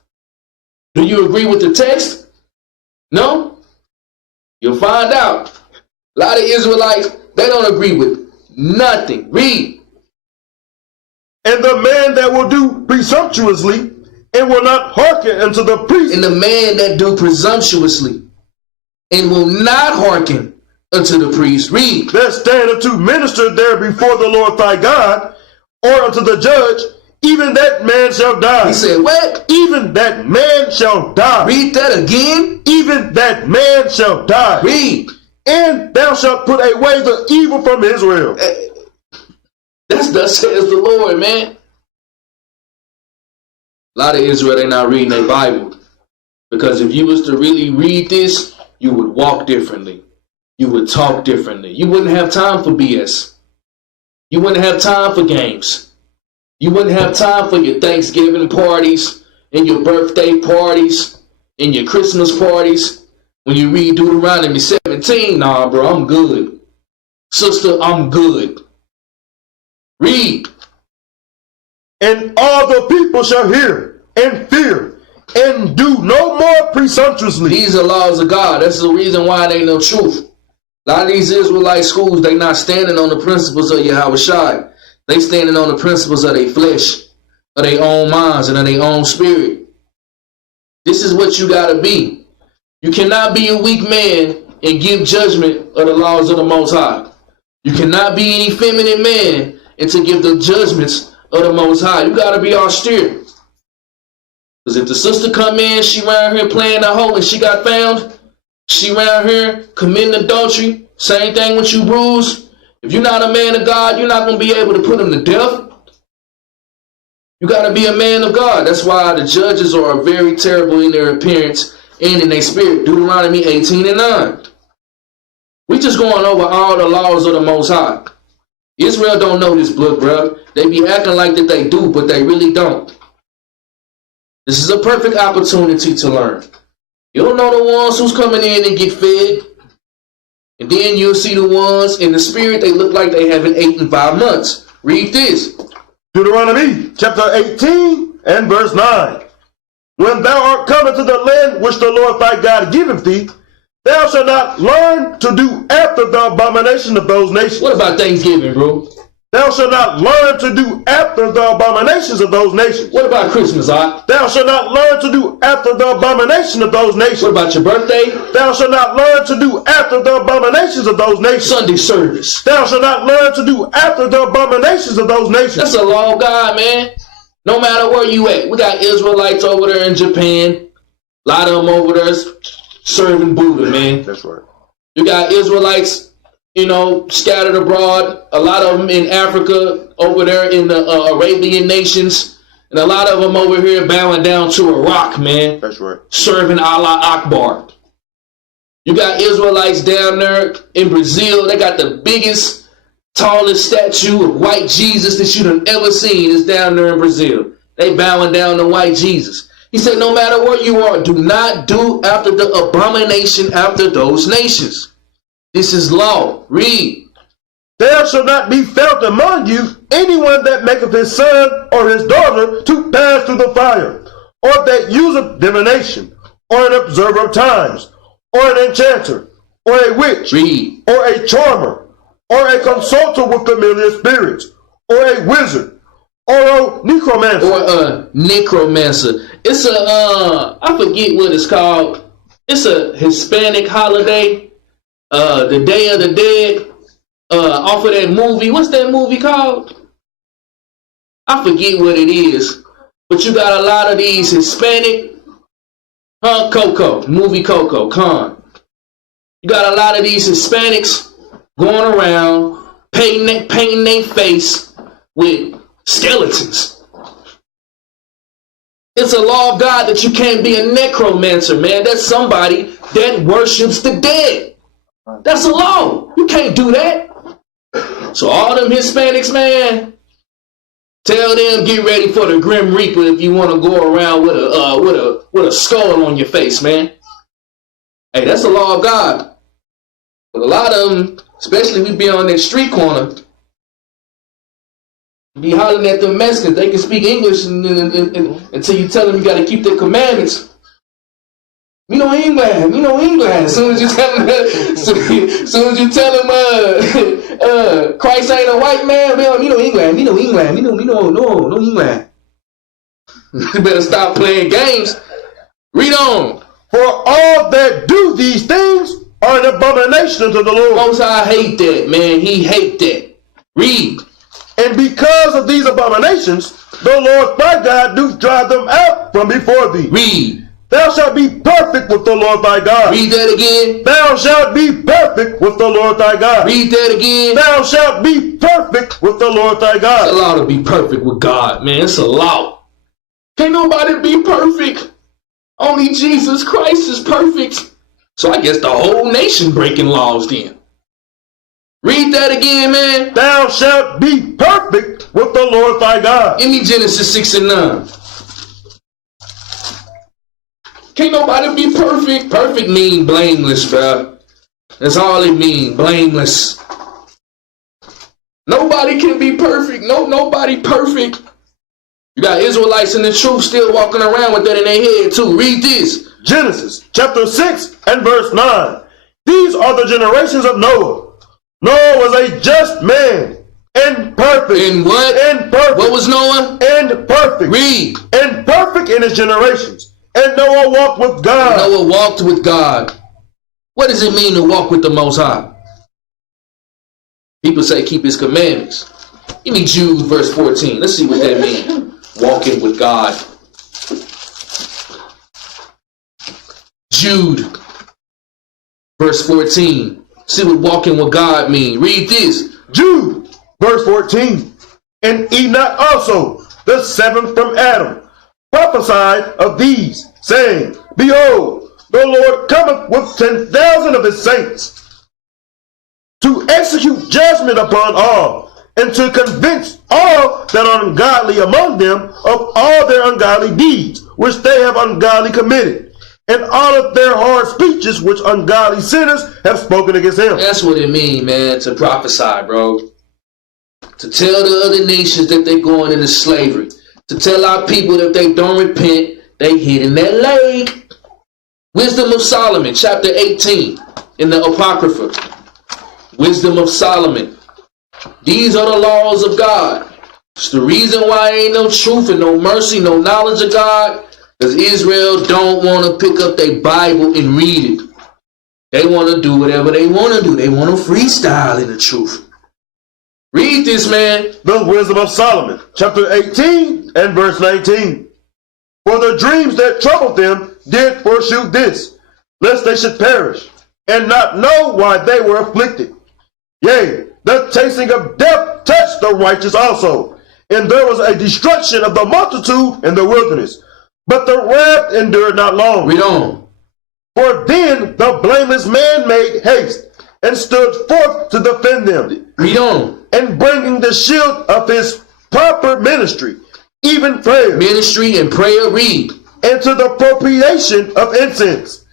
Do you agree with the text? No? You'll find out. A lot of Israelites, they don't agree with nothing. Read. And the man that will do presumptuously and will not hearken unto the priest. And the man that do presumptuously and will not hearken unto the priest. Read. That standeth to minister there before the Lord thy God, or unto the judge, even that man shall die. He said, what? Even that man shall die. Read that again. Even that man shall die. Read. And thou shalt put away the evil from Israel. That's thus says the Lord, man. A lot of Israel, they not reading their Bible. Because if you was to really read this, you would walk differently. You would talk differently. You wouldn't have time for BS. You wouldn't have time for games. You wouldn't have time for your Thanksgiving parties and your birthday parties and your Christmas parties. When you read Deuteronomy 17, nah, bro, I'm good. Sister, I'm good. Read. And all the people shall hear and fear and do no more presumptuously. These are laws of God. That's the reason why they ain't no truth. A lot of these Israelite schools, they not standing on the principles of Yahweh Shai. They standing on the principles of their flesh, of their own minds, and of their own spirit. This is what you got to be. You cannot be a weak man and give judgment of the laws of the Most High. You cannot be any feminine man and to give the judgments of the Most High. You got to be austere. Because if the sister come in, she around here playing the hoe and she got found, she around here committing adultery, same thing with you, Bruce, If you're not a man of God, you're not going to be able to put him to death. You got to be a man of God. That's why the judges are very terrible in their appearance and in their spirit. Deuteronomy 18:9. We just going over all the laws of the Most High. Israel don't know this book, bro. They be acting like that they do, but they really don't. This is a perfect opportunity to learn. You don't know the ones who's coming in and get fed. And then you'll see the ones in the spirit, they look like they haven't eaten in 5 months. Read this. Deuteronomy chapter 18 and verse 9. When thou art come into the land which the Lord thy God giveth thee, thou shalt not learn to do after the abomination of those nations. What about Thanksgiving, bro? Thou shalt not learn to do after the abominations of those nations. What about Christmas, Thou shalt not learn to do after the abomination of those nations. What about your birthday? Thou shalt not learn to do after the abominations of those nations. Sunday service. Thou shalt not learn to do after the abominations of those nations. That's a law of God, man. No matter where you at. We got Israelites over there in Japan. A lot of them over there serving Buddha, man. That's right. You got Israelites, scattered abroad. A lot of them in Africa, over there in the Arabian nations. And a lot of them over here bowing down to a rock, man. That's right. Serving Allah Akbar. You got Israelites down there in Brazil. They got the biggest, tallest statue of white Jesus that you done ever seen is down there in Brazil. They bowing down to white Jesus. He said, no matter where you are, do not do after the abomination after those nations. This is law. Read. There shall not be found among you anyone that maketh his son or his daughter to pass through the fire, or that useth divination, or an observer of times, or an enchanter, or a witch, Read. or a charmer, or a consulter with familiar spirits, or a wizard, or a necromancer. Or a necromancer. It's I forget what it's called. It's a Hispanic holiday. The Day of the Dead. Off of that movie. What's that movie called? I forget what it is. But you got a lot of these Hispanic. Coco. Movie Coco. Con. You got a lot of these Hispanics going around painting their face with skeletons. It's a law of God that you can't be a necromancer, man. That's somebody that worships the dead. That's a law. You can't do that. So all them Hispanics, man, tell them get ready for the Grim Reaper if you want to go around with a skull on your face, man. Hey, that's the law of God. But a lot of them, especially we be on that street corner, be hollering at them Mexicans. They can speak English until you tell them you got to keep their commandments. Me no England. As soon as you tell them, Christ ain't a white man, me no England. No England. You better stop playing games. Read on. For all that do these things are an abomination unto the Lord. Most I hate that, man. He hate that. Read. And because of these abominations, the Lord thy God do drive them out from before thee. Read. Thou shalt be perfect with the Lord thy God. Read that again. Thou shalt be perfect with the Lord thy God. Read that again. Thou shalt be perfect with the Lord thy God. It's a law to be perfect with God, man. It's a law. Can't nobody be perfect. Only Jesus Christ is perfect. So I guess the whole nation breaking laws then. Read that again, man. Thou shalt be perfect with the Lord thy God. Give me Genesis 6:9. Can't nobody be perfect. Perfect mean blameless, bro. That's all it mean, blameless. Nobody can be perfect. Nobody perfect. You got Israelites in the truth still walking around with that in their head too. Read this. Genesis chapter 6 and verse 9. These are the generations of Noah. Noah was a just man and perfect. And what? And perfect. What was Noah? And perfect. Read. And perfect in his generations. And Noah walked with God. Noah walked with God. What does it mean to walk with the Most High? People say keep his commandments. Give me Jude verse 14. Let's see what that means. Walking with God. Jude verse 14. See what walking with God means. Read this. Jude, verse 14. And Enoch also, the seventh from Adam, prophesied of these, saying, Behold, the Lord cometh with 10,000 of his saints, to execute judgment upon all, and to convince all that are ungodly among them of all their ungodly deeds, which they have ungodly committed, and all of their hard speeches which ungodly sinners have spoken against him. That's what it means, man, to prophesy, bro. To tell the other nations that they're going into slavery. To tell our people that if they don't repent, they hit in that lake. Wisdom of Solomon, chapter 18, in the Apocrypha. Wisdom of Solomon. These are the laws of God. It's the reason why ain't no truth and no mercy, no knowledge of God. Because Israel don't want to pick up their Bible and read it. They want to do whatever they want to do. They want to freestyle in the truth. Read this, man. The Wisdom of Solomon, chapter 18 and verse 19. For the dreams that troubled them did foreshoot this, lest they should perish, and not know why they were afflicted. Yea, the tasting of death touched the righteous also, and there was a destruction of the multitude in the wilderness. But the wrath endured not long. Read on. For then the blameless man made haste, and stood forth to defend them. Read on. And bringing the shield of his proper ministry, even prayer. Ministry and prayer, read. And to the appropriation of incense,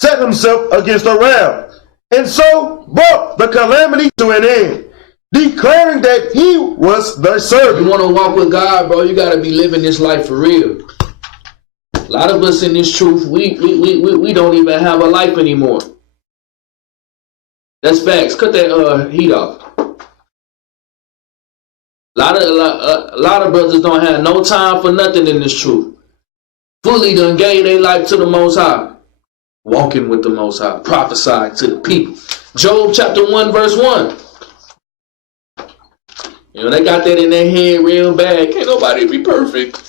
set himself against the wrath, and so brought the calamity to an end, declaring that he was the servant. You want to walk with God, bro, you got to be living this life for real. A lot of us in this truth, we don't even have a life anymore. That's facts. Cut that heat off. A lot of brothers don't have no time for nothing in this truth. Fully done gave their life to the Most High. Walking with the Most High. Prophesying to the people. Job chapter 1 verse 1. You know, they got that in their head real bad. Can't nobody be perfect.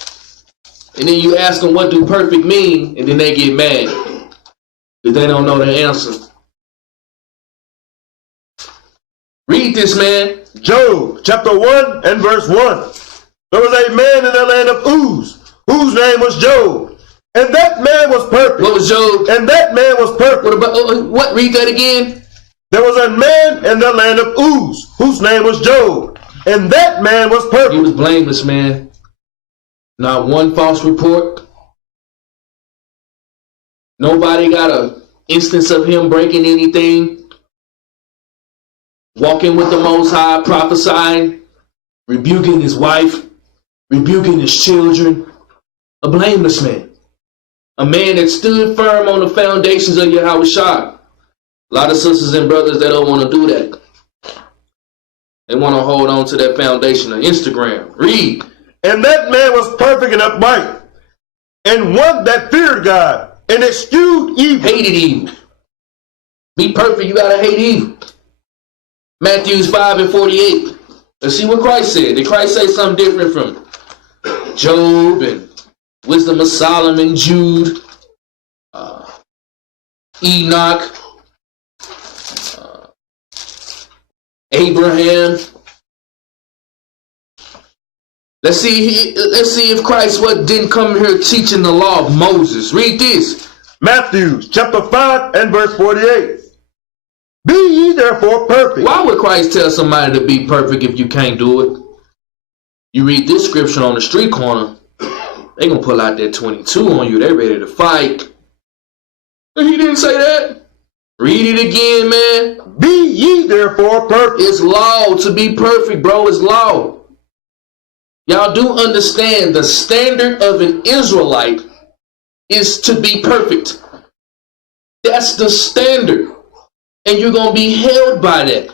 And then you ask them what do perfect mean, and then they get mad. Because they don't know the answer. Read this, man. Job chapter 1 and verse 1. There was a man in the land of Uz, whose name was Job. And that man was perfect. What was Job? And that man was perfect. What about, what? Read that again. There was a man in the land of Uz, whose name was Job. And that man was perfect. He was blameless, man. Not one false report. Nobody got an instance of him breaking anything. Walking with the Most High, prophesying, rebuking his wife, rebuking his children. A blameless man. A man that stood firm on the foundations of Yahweh Shah. A lot of sisters and brothers that don't want to do that. They want to hold on to that foundation of Instagram. Read. And that man was perfect and upright, and one that feared God, and eschewed evil. Hated evil. Be perfect, you gotta hate evil. Matthew 5 and 48. Let's see what Christ said. Did Christ say something different from Job and Wisdom of Solomon, Jude, Enoch, Abraham? Let's see if Christ didn't come here teaching the law of Moses. Read this. Matthew chapter 5 and verse 48. Be ye therefore perfect. Why would Christ tell somebody to be perfect if you can't do it? You read this scripture on the street corner, they gonna pull out that 22 on you. They ready to fight. He didn't say that. Read it again, man. Be ye therefore perfect. It's law to be perfect, bro. It's law. Y'all do understand the standard of an Israelite is to be perfect. That's the standard. And you're going to be held by that.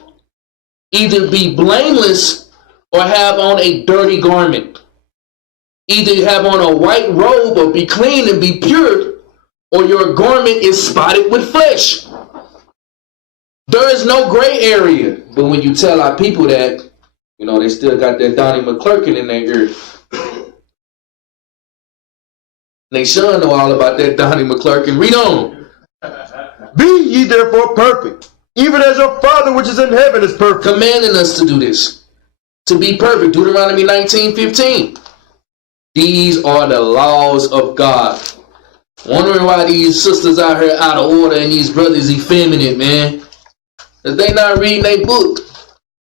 Either be blameless or have on a dirty garment. Either have on a white robe or be clean and be pure, or your garment is spotted with flesh. There is no gray area. But when you tell our people that, you know, they still got that Donnie McClurkin in their ear. They sure know all about that Donnie McClurkin. Read on. Be ye therefore perfect, even as your Father which is in heaven is perfect. Commanding us to do this, to be perfect. Deuteronomy 19:15. These are the laws of God. Wondering why these sisters out here out of order and these brothers effeminate, man. Because they not reading their book.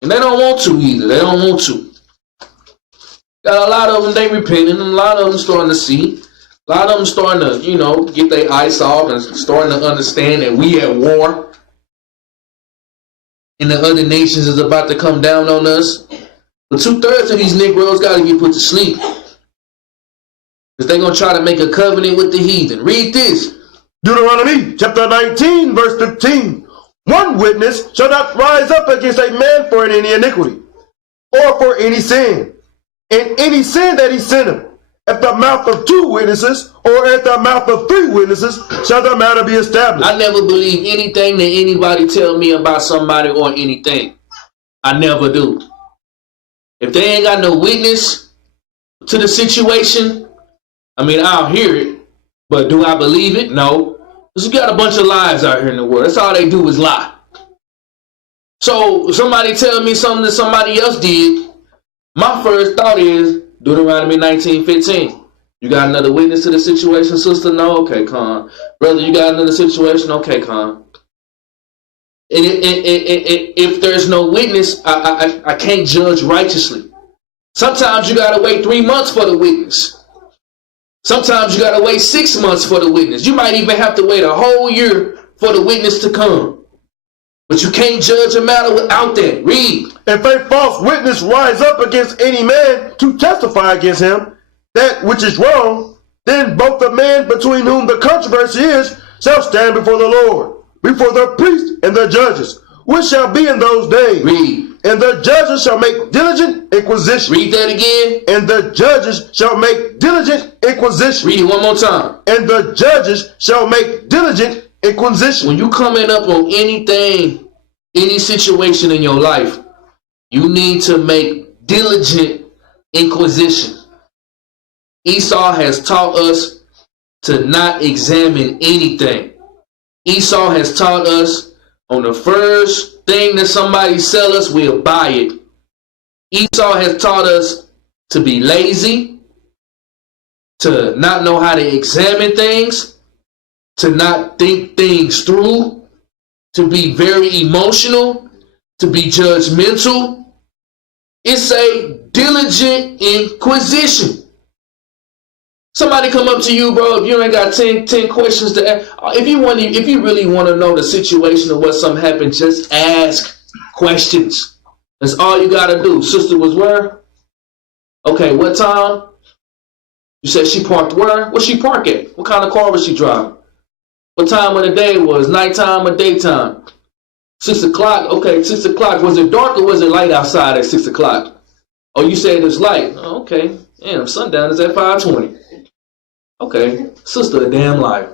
And they don't want to either. They don't want to. Got a lot of them, they repenting, and a lot of them starting to see. A lot of them starting to, get their eyes off and starting to understand that we at war. And the other nations is about to come down on us. But 2/3 of these Negroes got to get put to sleep. Because they're going to try to make a covenant with the heathen. Read this. Deuteronomy chapter 19, verse 15. One witness shall not rise up against a man for any iniquity, or for any sin. And any sin that he sinneth, at the mouth of 2 witnesses, or at the mouth of 3 witnesses, shall the matter be established. I never believe anything that anybody tell me about somebody or anything. I never do. If they ain't got no witness to the situation, I'll hear it, but do I believe it? No. Because you got a bunch of lies out here in the world. That's all they do is lie. So somebody tell me something that somebody else did, my first thought is Deuteronomy 19:15. You got another witness to the situation, sister? No? Okay, Con. Brother, you got another situation? Okay, Con. And if there's no witness, I can't judge righteously. Sometimes you got to wait 3 months for the witness. Sometimes you got to wait 6 months for the witness. You might even have to wait a whole year for the witness to come. But you can't judge a matter without that. Read. If a false witness rise up against any man to testify against him, that which is wrong, then both the man between whom the controversy is shall stand before the Lord, before the priests and the judges, which shall be in those days. Read. And the judges shall make diligent inquisition. Read that again. And the judges shall make diligent inquisition. Read it one more time. And the judges shall make diligent inquisition. When you coming up on anything, any situation in your life, you need to make diligent inquisition. Esau has taught us to not examine anything. Esau has taught us on the first thing that somebody sell us, we'll buy it. Esau has taught us to be lazy, to not know how to examine things, to not think things through, to be very emotional, to be judgmental. It's a diligent inquisition. Somebody come up to you, bro, if you ain't got 10 questions to ask. If you really want to know the situation of what something happened, just ask questions. That's all you got to do. Sister was where? Okay, what time? You said she parked where? Where she park at? What kind of car was she driving? What time of the day was? Nighttime or daytime? 6 o'clock. Okay, 6 o'clock. Was it dark or was it light outside at 6 o'clock? Oh, you said it's light. Oh, okay. Damn, sundown is at 5:20. Okay, sister, a damn liar.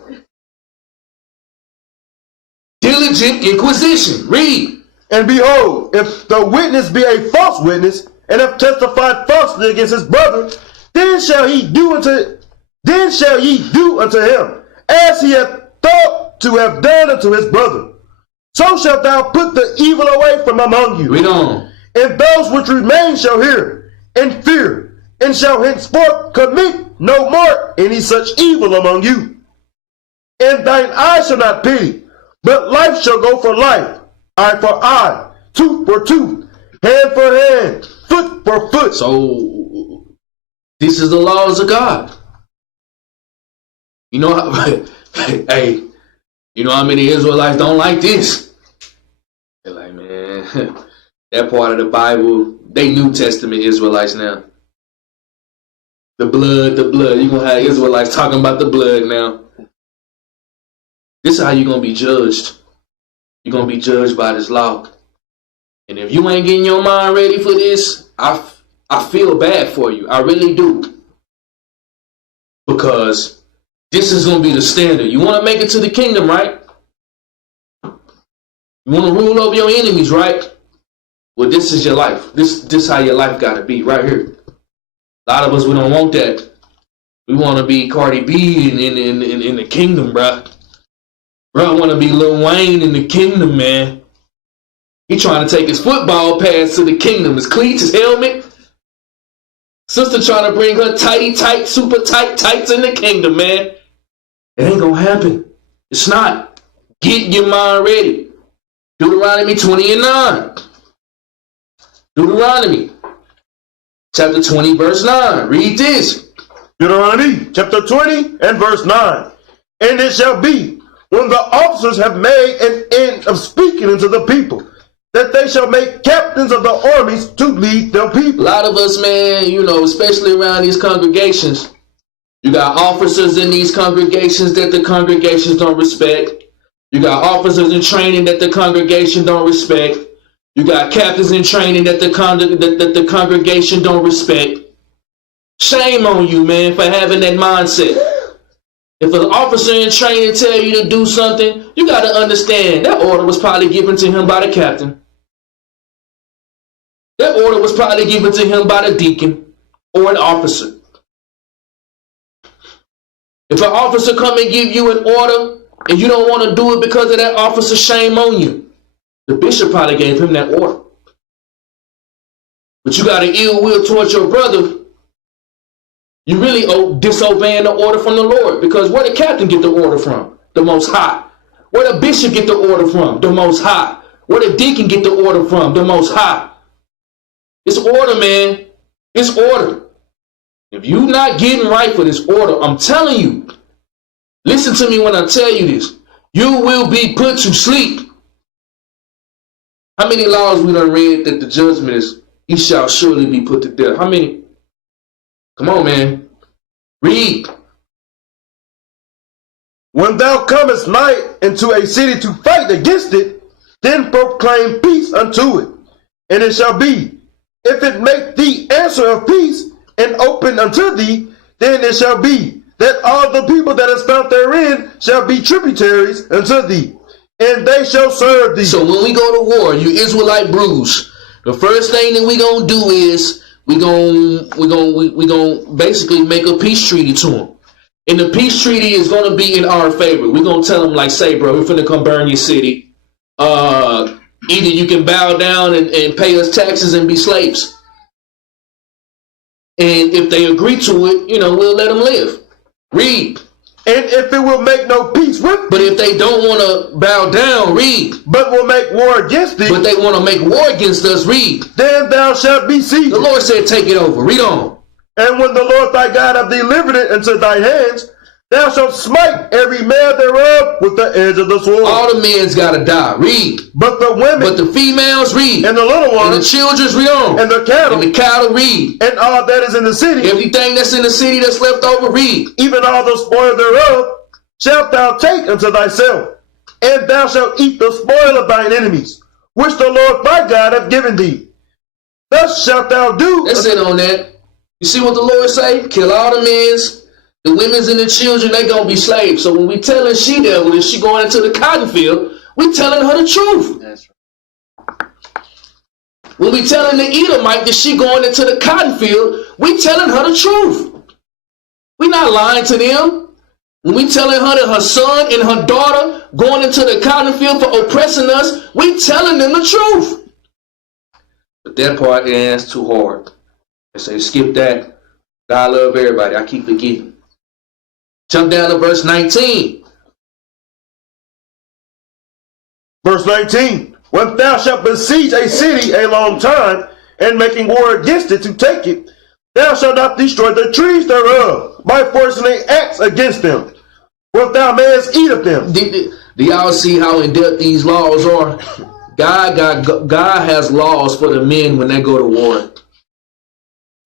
Diligent inquisition. Read. And behold, if the witness be a false witness, and have testified falsely against his brother, then shall ye do unto him as he hath thought to have done unto his brother. So shalt thou put the evil away from among you. Read on. And those which remain shall hear and fear, and shall henceforth commit no more any such evil among you. And thine eye shall not pity, but life shall go for life, eye for eye, tooth for tooth, hand for hand, foot for foot. So, this is the laws of God. You know how, hey, you know how many Israelites don't like this? They're like, man, that part of the Bible, they New Testament Israelites now. The blood. You're going to have Israelites talking about the blood now. This is how you're going to be judged. You're going to be judged by this law. And if you ain't getting your mind ready for this, I feel bad for you. I really do. Because this is going to be the standard. You want to make it to the kingdom, right? You want to rule over your enemies, right? Well, this is your life. This how your life got to be right here. A lot of us, we don't want that. We want to be Cardi B in the kingdom, bruh. Bro, I want to be Lil Wayne in the kingdom, man. He trying to take his football pass to the kingdom. His cleats, his helmet. Sister trying to bring her tight, super tight tights in the kingdom, man. It ain't gonna happen. It's not. Get your mind ready. Deuteronomy 20:9. Deuteronomy chapter 20, verse 9. Read this. Deuteronomy chapter 20 and verse 9. And it shall be, when the officers have made an end of speaking unto the people, that they shall make captains of the armies to lead their people. A lot of us, man, you know, especially around these congregations, you got officers in these congregations that the congregations don't respect. You got officers in training that the congregation don't respect. You got captains in training that the congregation don't respect. Shame on you, man, for having that mindset. If an officer in training tell you to do something, you got to understand that order was probably given to him by the captain. That order was probably given to him by the deacon or an officer. If an officer come and give you an order and you don't want to do it because of that officer, shame on you. The bishop probably gave him that order. But you got an ill will towards your brother. You really disobeying the order from the Lord, because where the captain get the order from? The Most High. Where the bishop get the order from? The Most High. Where the deacon get the order from? The Most High. It's order, man. It's order. If you not getting right for this order, I'm telling you, listen to me when I tell you this, you will be put to sleep. How many laws we done read that the judgment is, he shall surely be put to death? How many? Come on, man. Read. When thou comest nigh into a city to fight against it, then proclaim peace unto it. And it shall be, if it make thee answer of peace and open unto thee, then it shall be that all the people that is found therein shall be tributaries unto thee, and they shall serve thee. So when we go to war, you Israelite brews, the first thing that we gonna do is we gonna basically make a peace treaty to them. And the peace treaty is gonna be in our favor. We're gonna tell them, like, say, bro, we're finna come burn your city. Either you can bow down and pay us taxes and be slaves. And if they agree to it, you know, we'll let them live. Read. And if it will make no peace with But thee, if they don't want to bow down, read. but will make war against thee, But they want to make war against us, read. then thou shalt be seized. The Lord said, take it over. Read on. And when the Lord thy God hath delivered it into thy hands, thou shalt smite every man thereof with the edge of the sword. All the men's got to die. Read. But the women, But the females, read. and the little And the ones, children's, read on. and the cattle, And the cattle, read. and all that is in the city, Everything that's in the city that's left over, read. even all the spoil thereof, shalt thou take unto thyself, and thou shalt eat the spoil of thine enemies, which the Lord thy God hath given thee. Thus shalt thou do. That's it on that. You see what the Lord say? Kill all the men's, the women's, and the children. They gonna be slaves. So when we telling she-devil that she going into the cotton field, we telling her the truth. That's right. When we telling the Edomite that she going into the cotton field, we telling her the truth. We not lying to them. When we telling her that her son and her daughter going into the cotton field for oppressing us, we telling them the truth. But that part, it's too hard. They say, skip that. God love everybody. I keep forgetting. Jump down to verse 19. Verse 19. When thou shalt besiege a city a long time, and making war against it to take it, thou shalt not destroy the trees thereof by forcing an axe against them, for thou mayest eat of them. Do y'all see how in depth these laws are? God has laws for the men when they go to war.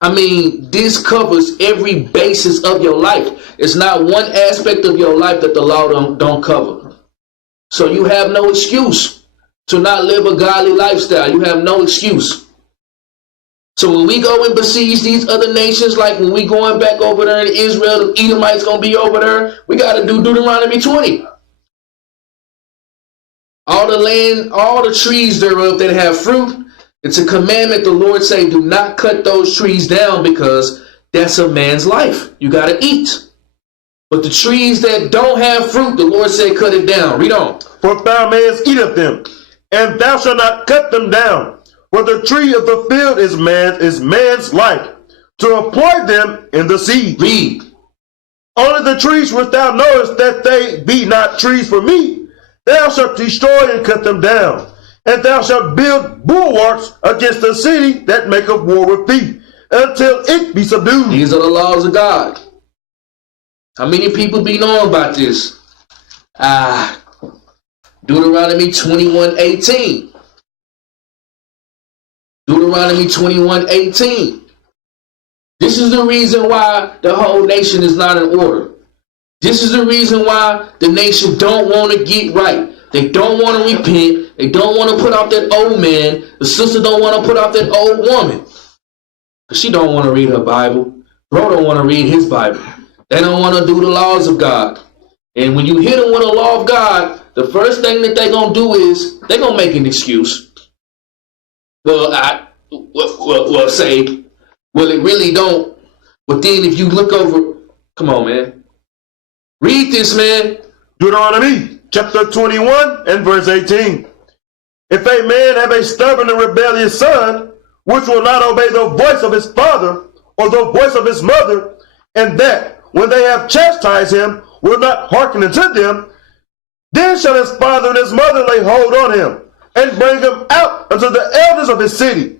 I mean, this covers every basis of your life. It's not one aspect of your life that the law don't cover. So you have no excuse to not live a godly lifestyle. You have no excuse. So when we go and besiege these other nations, like when we going back over there in Israel, the Edomites going to be over there, we got to do Deuteronomy 20. All the land, all the trees thereof that have fruit, it's a commandment. The Lord say, do not cut those trees down, because that's a man's life. You got to eat. But the trees that don't have fruit, the Lord said, cut it down. Read on. For thou mayest eat of them, and thou shalt not cut them down. For the tree of the field is man's like, to employ them in the seed. Read. Only the trees which thou knowest that they be not trees for me, thou shalt destroy and cut them down. And thou shalt build bulwarks against the city that maketh war with thee, until it be subdued. These are the laws of God. How many people be knowing about this? Deuteronomy 21:18. Deuteronomy 21:18. This is the reason why the whole nation is not in order. This is the reason why the nation don't want to get right. They don't want to repent. They don't want to put off that old man. The sister don't want to put off that old woman. Because she don't want to read her Bible. Bro don't want to read his Bible. They don't want to do the laws of God. And when you hit them with a law of God, the first thing that they're going to do is they're going to make an excuse. Well, say, well, it really don't. But then if you look over, come on, man. Read this, man. Deuteronomy chapter 21 and verse 18. If a man have a stubborn and rebellious son, which will not obey the voice of his father or the voice of his mother, and that when they have chastised him will not hearken unto them, then shall his father and his mother lay hold on him, and bring him out unto the elders of his city,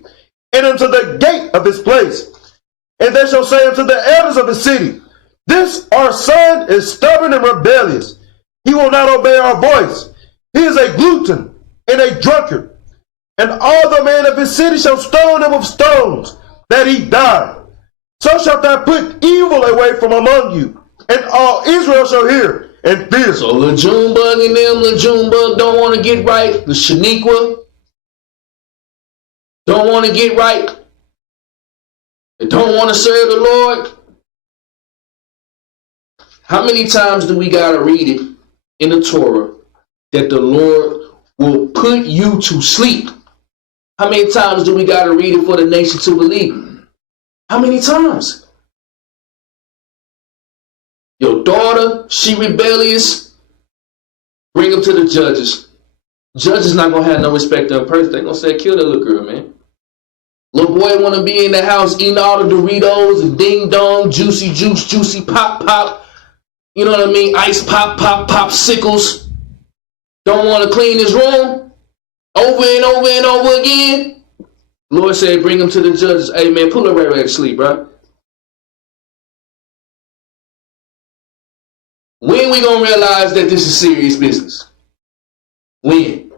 and unto the gate of his place. And they shall say unto the elders of his city, this our son is stubborn and rebellious. He will not obey our voice. He is a glutton and a drunkard. And all the men of his city shall stone him with stones, that he die. So shalt thou put evil away from among you, and all Israel shall hear and fear. So the Junebug and them, the Junebug don't want to get right. The Shaniqua don't want to get right. They don't want to serve the Lord. How many times do we got to read it in the Torah that the Lord will put you to sleep? How many times do we got to read it for the nation to believe? How many times? Your daughter, she rebellious, bring them to the judges. Judges not going to have no respect of person. They're going to say, kill that little girl, man. Little boy want to be in the house eating all the Doritos and ding dong, juicy juice, juicy pop pop. You know what I mean? Ice pop pop popsicles. Don't want to clean his room over and over and over again. Lord said, bring him to the judges. Hey, man, pull her right to sleep, bro. When we going to realize that this is serious business? When?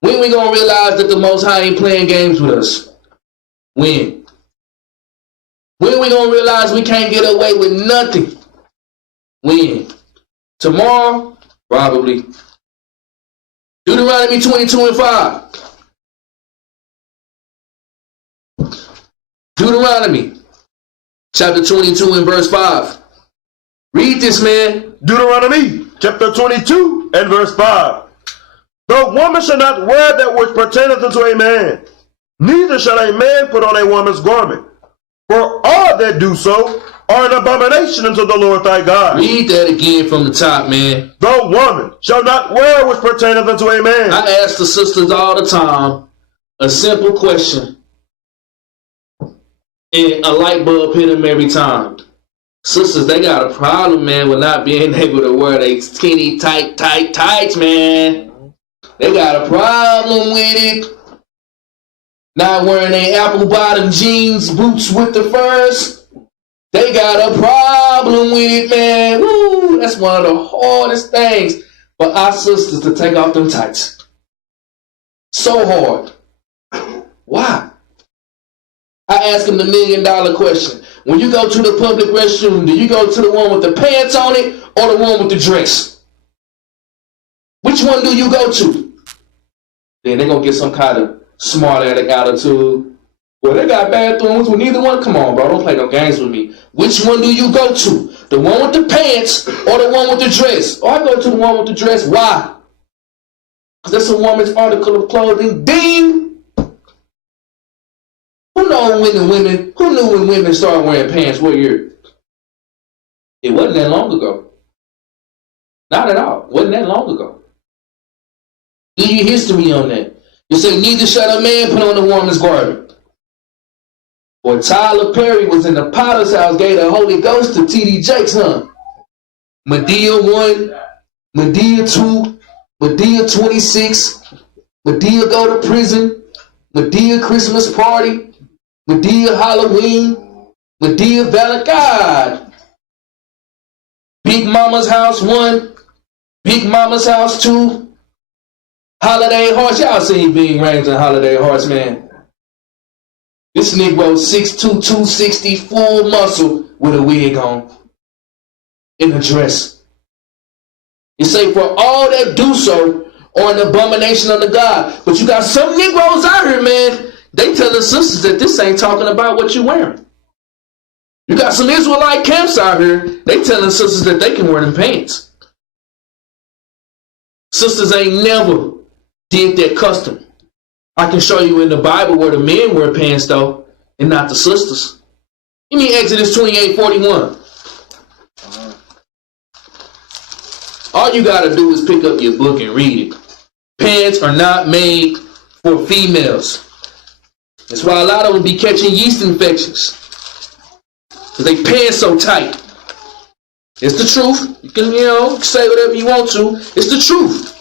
When we going to realize that the Most High ain't playing games with us? When? When we going to realize we can't get away with nothing? When? Tomorrow? Probably. Deuteronomy 22 and 5. Deuteronomy chapter 22 and verse 5. Read this, man. Deuteronomy chapter 22 and verse 5. The woman shall not wear that which pertaineth unto a man, neither shall a man put on a woman's garment. For all that do so are an abomination unto the Lord thy God. Read that again from the top, man. The woman shall not wear which pertaineth unto a man. I ask the sisters all the time a simple question, and a light bulb hit them every time. Sisters, they got a problem, man, with not being able to wear they skinny, tights, man. They got a problem with it. Not wearing their apple bottom jeans, boots with the furs. They got a problem with it, man. Woo, that's one of the hardest things for our sisters to take off them tights. So hard. Why? I ask them the $1 million question. When you go to the public restroom, do you go to the one with the pants on it or the one with the dress? Which one do you go to? Then they're going to get some kind of smart aleck attitude. Well, they got bathrooms with neither one. Come on, bro. Don't play no games with me. Which one do you go to? The one with the pants or the one with the dress? Oh, I go to the one with the dress. Why? Because that's a woman's article of clothing. Ding! Who knew when women started wearing pants? What year? It wasn't that long ago. Not at all. Wasn't that long ago. Do your history on that. You say, neither shall a man put on a woman's garment. Or Tyler Perry was in the Potter's house, gave the Holy Ghost to T.D. Jakes, huh? Medea 1, Medea 2, Medea 26, Medea go to prison, Medea Christmas party, Medea Halloween, Medea Valentine. Big Mama's house 1, Big Mama's house 2, Holiday Hearts. Y'all seen Bing Rames and Holiday Hearts, man. This Negro 6'2", 260, full muscle with a wig on. In a dress. You say, for all that do so are an abomination unto God. But you got some Negroes out here, man. They telling sisters that this ain't talking about what you wearing. You got some Israelite camps out here. They telling sisters that they can wear them pants. Sisters ain't never did that custom. I can show you in the Bible where the men wear pants though, and not the sisters. Give me Exodus 28:41. All you got to do is pick up your book and read it. Pants are not made for females. That's why a lot of them be catching yeast infections. Because they pants so tight. It's the truth. You can, say whatever you want to. It's the truth.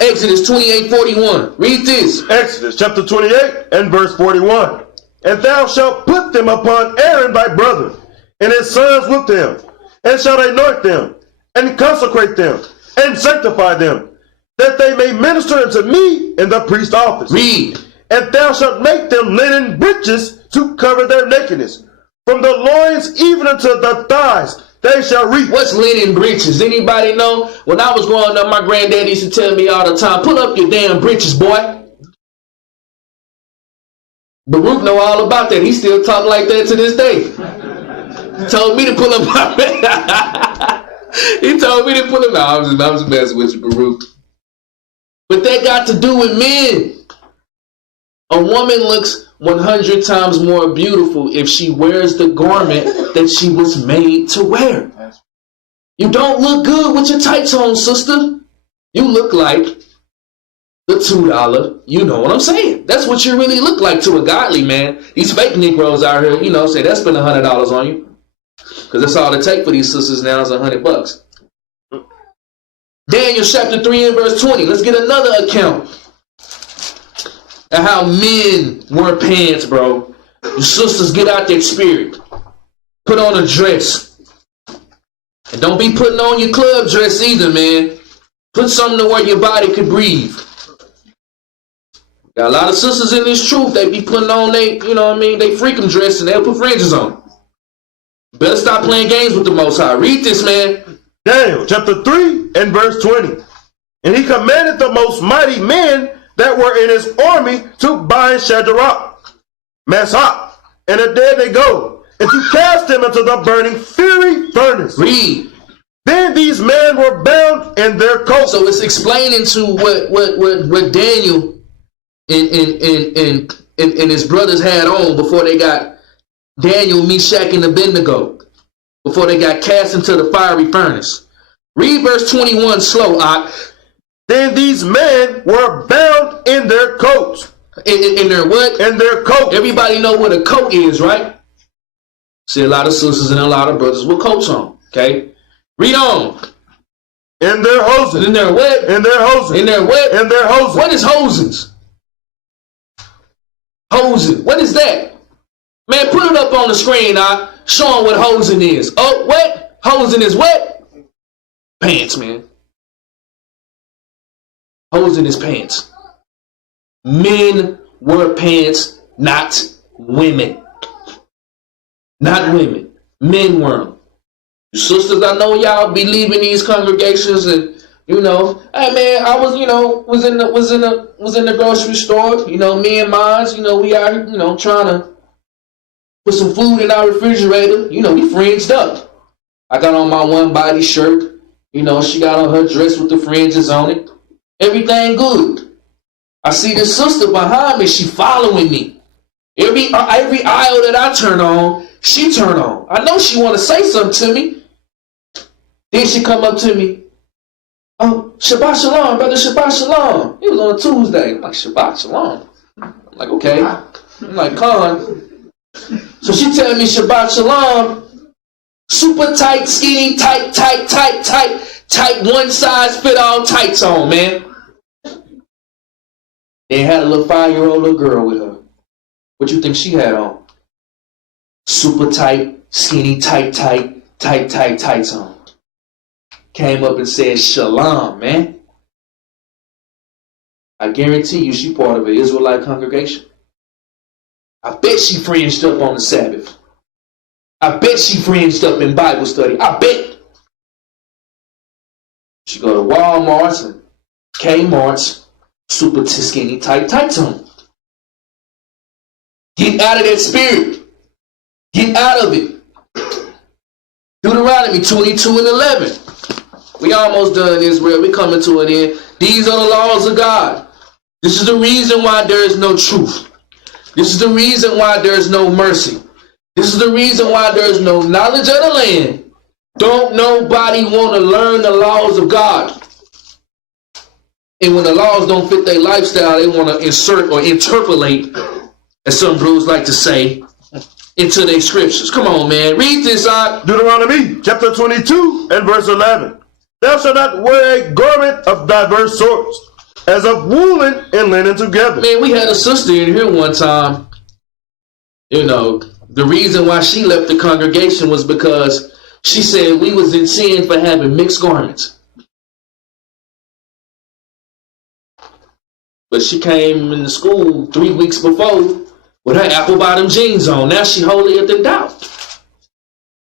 Exodus 28:41. Read this. Exodus chapter 28 and verse 41. And thou shalt put them upon Aaron thy brother, and his sons with them, and shalt anoint them, and consecrate them, and sanctify them, that they may minister unto me in the priest's office. Read. And thou shalt make them linen breeches to cover their nakedness. From the loins even unto the thighs they shall reach. What's linen breeches? Anybody know? When I was growing up, my granddad used to tell me all the time, pull up your damn breeches, boy. Baruch know all about that. He still talk like that to this day. He told me to pull up my He told me to pull them out. I was messing with you, Baruch. But that got to do with men. A woman looks 100 times more beautiful if she wears the garment that she was made to wear. You don't look good with your tights on, sister. You look like the $2. You know what I'm saying? That's what you really look like to a godly man. These fake Negroes out here, say they spend $100 on you. Because that's all it take for these sisters now is $100. Daniel chapter 3 and verse 20. Let's get another account of how men wear pants, bro. You sisters, get out that spirit. Put on a dress. And don't be putting on your club dress either, man. Put something to where your body could breathe. Got a lot of sisters in this truth. They be putting on they freakum dress and they'll put fringes on. Better stop playing games with the Most High. Read this, man. Daniel chapter 3 and verse 20. And he commanded the most mighty men that were in his army to bind Shadrach, Meshach, and Abednego, and to cast them into the burning fiery furnace. Read. Then these men were bound in their coats. So it's explaining to what Daniel and his brothers had on before they got Daniel, Meshach, and Abednego, before they got cast into the fiery furnace. Read verse 21 slow, Ak. Then these men were bound in their coats. In their what? In their coats. Everybody know what a coat is, right? See a lot of sisters and a lot of brothers with coats on. Okay? Read on. In their hosens. In their what? In their hosens. In their what? In their hosens. What is hosens? Hosen. What is that? Man, put it up on the screen, Ak. Show them what hosen is. Oh, what? Hosen is what? Pants, man. Hosen is pants. Men wear pants, not women. Not women. Men wear them. You sisters, I know y'all be leaving these congregations and hey man, I was was in the grocery store, me and mines, we out here, trying to put some food in our refrigerator, we fringed up. I got on my Onebody shirt, she got on her dress with the fringes on it. Everything good. I see this sister behind me, she following me. Every aisle that I turn on, she turn on. I know she want to say something to me. Then she come up to me. Oh, Shabbat Shalom, brother, Shabbat Shalom. It was on a Tuesday. I'm like, Shabbat Shalom. I'm like, okay. I'm like, Con. So she telling me Shabbat Shalom, super tight, skinny, tight, one size fit all tights on, man. They had a little 5-year-old little girl with her. What you think she had on? Super tight, skinny, tights on. Came up and said, Shalom, man. I guarantee you she part of an Israelite congregation. I bet she fringed up on the Sabbath. I bet she fringed up in Bible study. I bet. She go to Walmart's and Kmart's, super skinny, tights on. Get out of that spirit. Get out of it. Deuteronomy 22:11. We almost done, Israel. We coming to an end. These are the laws of God. This is the reason why there is no truth. This is the reason why there is no mercy. This is the reason why there is no knowledge of the land. Don't nobody want to learn the laws of God. And when the laws don't fit their lifestyle, they want to insert or interpolate, as some bros like to say, into their scriptures. Come on, man. Read this out. Deuteronomy chapter 22 and verse 11. Thou shalt not wear a garment of diverse sorts, as of woolen and linen together. Man, we had a sister in here one time. You know, the reason why she left the congregation was because she said we was in sin for having mixed garments. But she came into school 3 weeks before with her apple bottom jeans on. Now she holier than thou.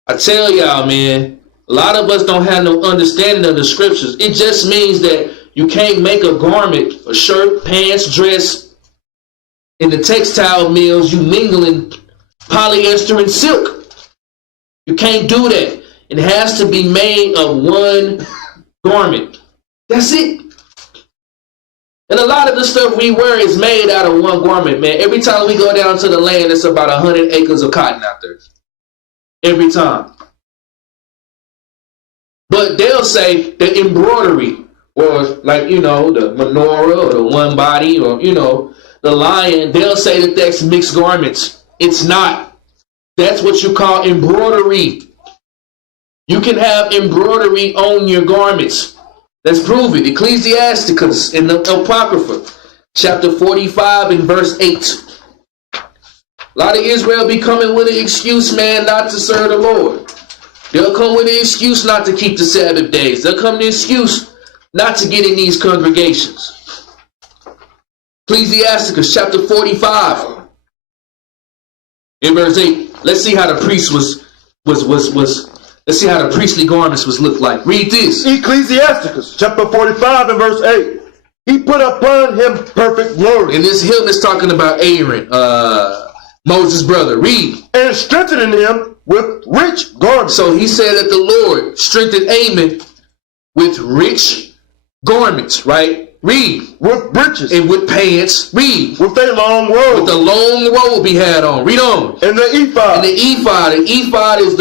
I tell y'all, man, a lot of us don't have no understanding of the scriptures. It just means that you can't make a garment, a shirt, pants, dress. In the textile mills, you mingling polyester and silk. You can't do that. It has to be made of one garment. That's it. And a lot of the stuff we wear is made out of one garment, man. Every time we go down to the land, it's about 100 acres of cotton out there. Every time. But they'll say the embroidery, or like, you know, the menorah or the Onebody, or, you know, the lion, they'll say that that's mixed garments. It's not. That's what you call embroidery. You can have embroidery on your garments. Let's prove it. Ecclesiasticus in the Apocrypha, chapter 45 and verse 8. A lot of Israel be coming with an excuse, man, not to serve the Lord. They'll come with an excuse not to keep the Sabbath days. They'll come with an excuse not to get in these congregations. Ecclesiasticus chapter 45 in verse 8. Let's see how the priest let's see how the priestly garments was looked like. Read this. Ecclesiasticus chapter 45 and verse 8. He put upon him perfect glory. And this hymn is talking about Aaron, Moses' brother. Read. And strengthening him with rich garments. So he said that the Lord strengthened Aaron with rich garments, right? Read. With breeches. And with pants. Read. With a long robe. With the long robe he had on. Read on. And the ephod. And the ephod. The ephod is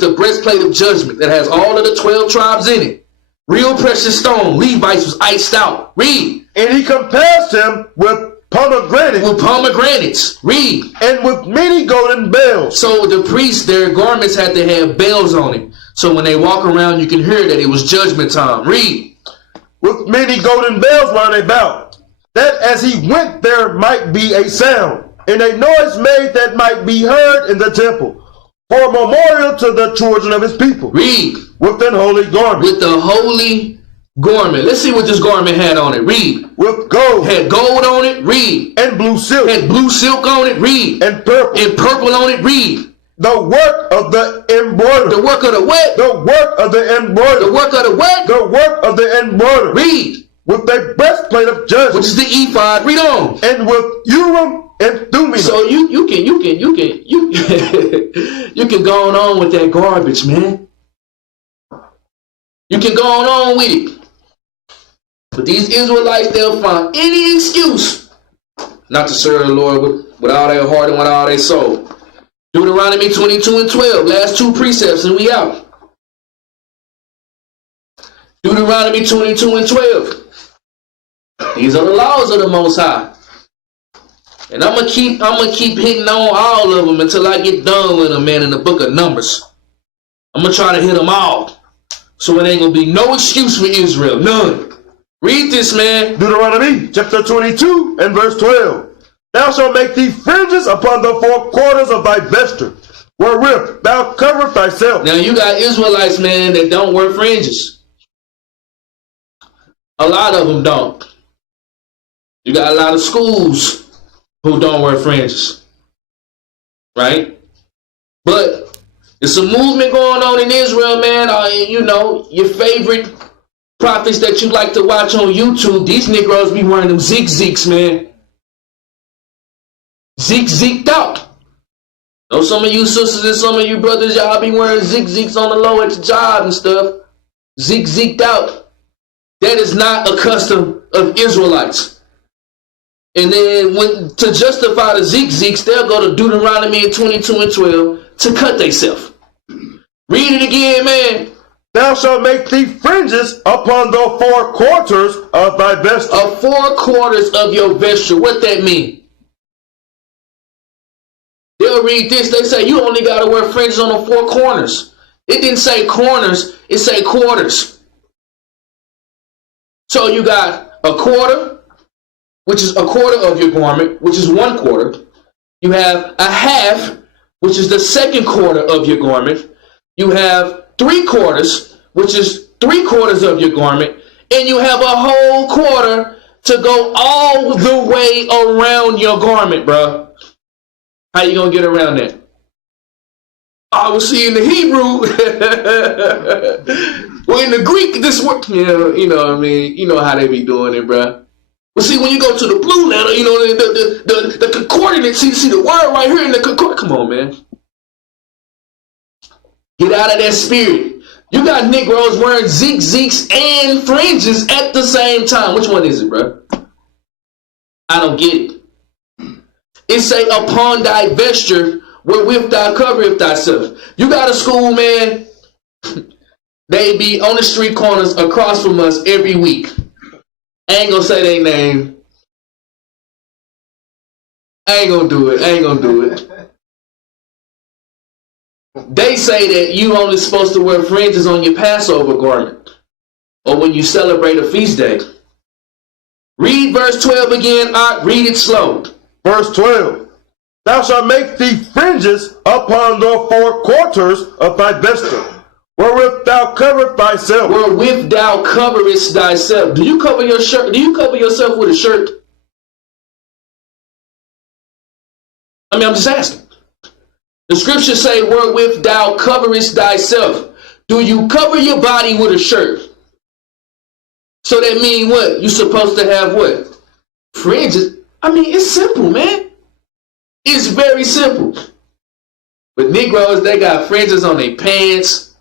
the breastplate of judgment that has all of the 12 tribes in it. Real precious stone. Levites was iced out. Read. And he compassed him with pomegranates. With pomegranates. Read. And with many golden bells. So the priests, their garments had to have bells on it. So when they walk around, you can hear that it was judgment time. Read. With many golden bells round about, that as he went there might be a sound, and a noise made that might be heard in the temple, for a memorial to the children of his people. Read. With an holy garment. With the holy garment. Let's see what this garment had on it. Read. With gold. Had gold on it. Read. And blue silk. Had blue silk on it. Read. And purple. And purple on it. Read. The work of the embroidery. The work of the what? The work of the embroidery. The work of the what? The work of the embroidery. Read. With a breastplate of judgment. Which is the ephod. Read on. And with Urim and Thummim. So you can you can go on with that garbage, man. You can go on with it. But these Israelites, they'll find any excuse not to serve the Lord with all their heart and with all their soul. Deuteronomy 22 and 12, last two precepts, and we out. Deuteronomy 22 and 12. These are the laws of the Most High. And I'm gonna keep hitting on all of them until I get done with them, man, in the book of Numbers. I'm gonna try to hit them all. So it ain't gonna be no excuse for Israel. None. Read this, man. Deuteronomy chapter 22 and verse 12. Thou shalt make thee fringes upon the four quarters of thy vesture, wherewith thou coverest thyself. Now you got Israelites, man, that don't wear fringes. A lot of them don't. You got a lot of schools who don't wear fringes. Right? But it's a movement going on in Israel, man. You know, your favorite prophets that you like to watch on YouTube, these Negroes be wearing them zigzags, man. Zigzagged out. Know some of you sisters and some of you brothers, y'all be wearing zigzags on the low at your job and stuff. Zigzagged out. That is not a custom of Israelites. And then to justify the zigzags, they'll go to Deuteronomy 22 and 12 to cut themselves. Read it again, man. Thou shalt make thee fringes upon the four quarters of thy vesture. Of four quarters of your vesture. What that mean? They'll read this. They say you only got to wear fringes on the four corners. It didn't say corners. It say quarters. So you got a quarter, which is a quarter of your garment, which is 1 quarter. You have a half, which is the 2nd quarter of your garment. You have 3 quarters, which is 3 quarters of your garment. And you have a whole quarter to go all the way around your garment, bro. How you gonna get around that? I will see in the Hebrew. Well, in the Greek, this work. Yeah, you know what I mean? You know how they be doing it, bro. But see, when you go to the blue letter, you know, the concordance, see the word right here in the concordance. Come on, man. Get out of that spirit. You got Negroes wearing zigzags and fringes at the same time. Which one is it, bro? I don't get it. It say, upon thy vesture, wherewith thou coverest thyself. You got a school, man. They be on the street corners across from us every week. I ain't gonna say their name. I ain't gonna do it. They say that you only supposed to wear fringes on your Passover garment or when you celebrate a feast day. Read verse 12 again. Read it slow. Verse 12. Thou shalt make thee fringes upon the four quarters of thy vesture, wherewith thou coverest thyself. Wherewith thou coverest thyself. Do you cover your shirt? Do you cover yourself with a shirt? I mean, I'm just asking. The scriptures say, wherewith thou coverest thyself. Do you cover your body with a shirt? So that means what? You're supposed to have what? Fringes. I mean, it's simple, man. It's very simple. But Negroes, they got fringes on their pants,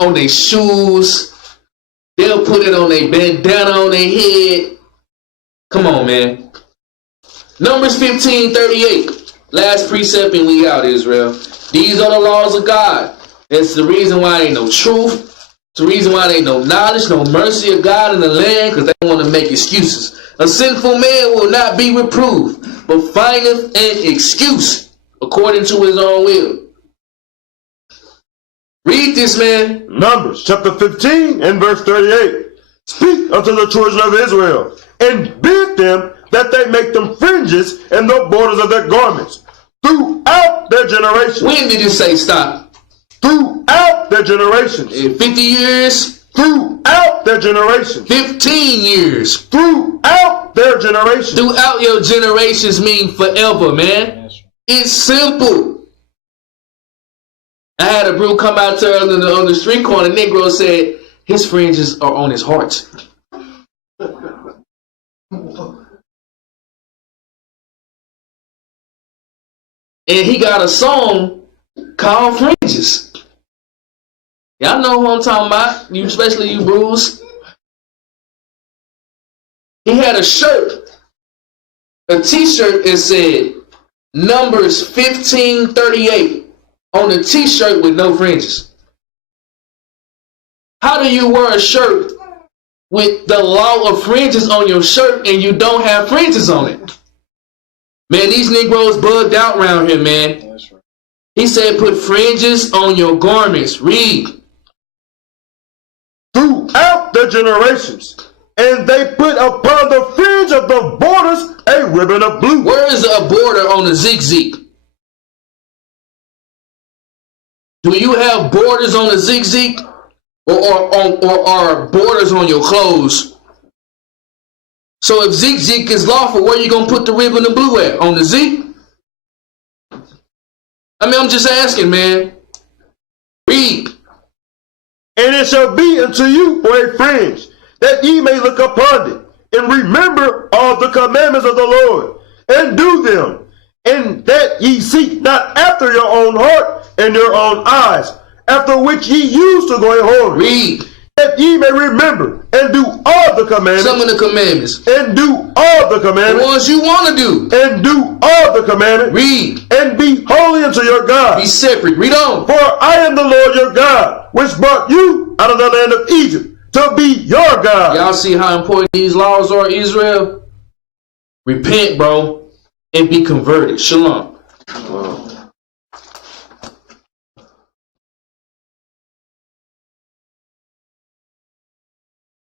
on their shoes. They'll put it on their bandana on their head. Come on, man. Numbers 15:38. Last precept and we out, Israel. These are the laws of God. That's the reason why ain't no truth. It's the reason why there ain't no knowledge, no mercy of God in the land, because they want to make excuses. A sinful man will not be reproved, but findeth an excuse according to his own will. Read this, man. Numbers chapter 15 and verse 38. Speak unto the children of Israel, and bid them that they make them fringes in the borders of their garments throughout their generations. When did it say stop? Throughout their generations. In 50 years? Throughout their generations. 15 years. Throughout their generations. Throughout your generations mean forever, man. It's simple. I had a bro come out to her on the street corner. Negro said his fringes are on his heart. And he got a song called Fringes. Y'all know who I'm talking about, you, especially you Bruce. He had a shirt, a t-shirt that said Numbers 15:38 on the t-shirt with no fringes. How do you wear a shirt with the law of fringes on your shirt and you don't have fringes on it? Man, these Negroes bugged out around here, man. That's right. He said, put fringes on your garments. Read. Throughout the generations, and they put upon the fringe of the borders a ribbon of blue. Where is a border on the zig-zig? Do you have borders on the zig-zig? Or are borders on your clothes? So if zig-zig is lawful, where are you going to put the ribbon of blue at? On the zig? I mean, I'm just asking, man. Read. And it shall be unto you for a fringe, that ye may look upon it, and remember all the commandments of the Lord, and do them, and that ye seek not after your own heart and your own eyes, after which ye used to go a whoring. Read. That ye may remember and do all the commandments. Some of the commandments. And do all the The commandments. ones you want to do. And do all the commandments. Read. And be holy unto your God. Be separate. Read on. For I am the Lord your God, which brought you out of the land of Egypt, to be your God. Y'all see how important these laws are, Israel? Repent, bro, and be converted. Shalom.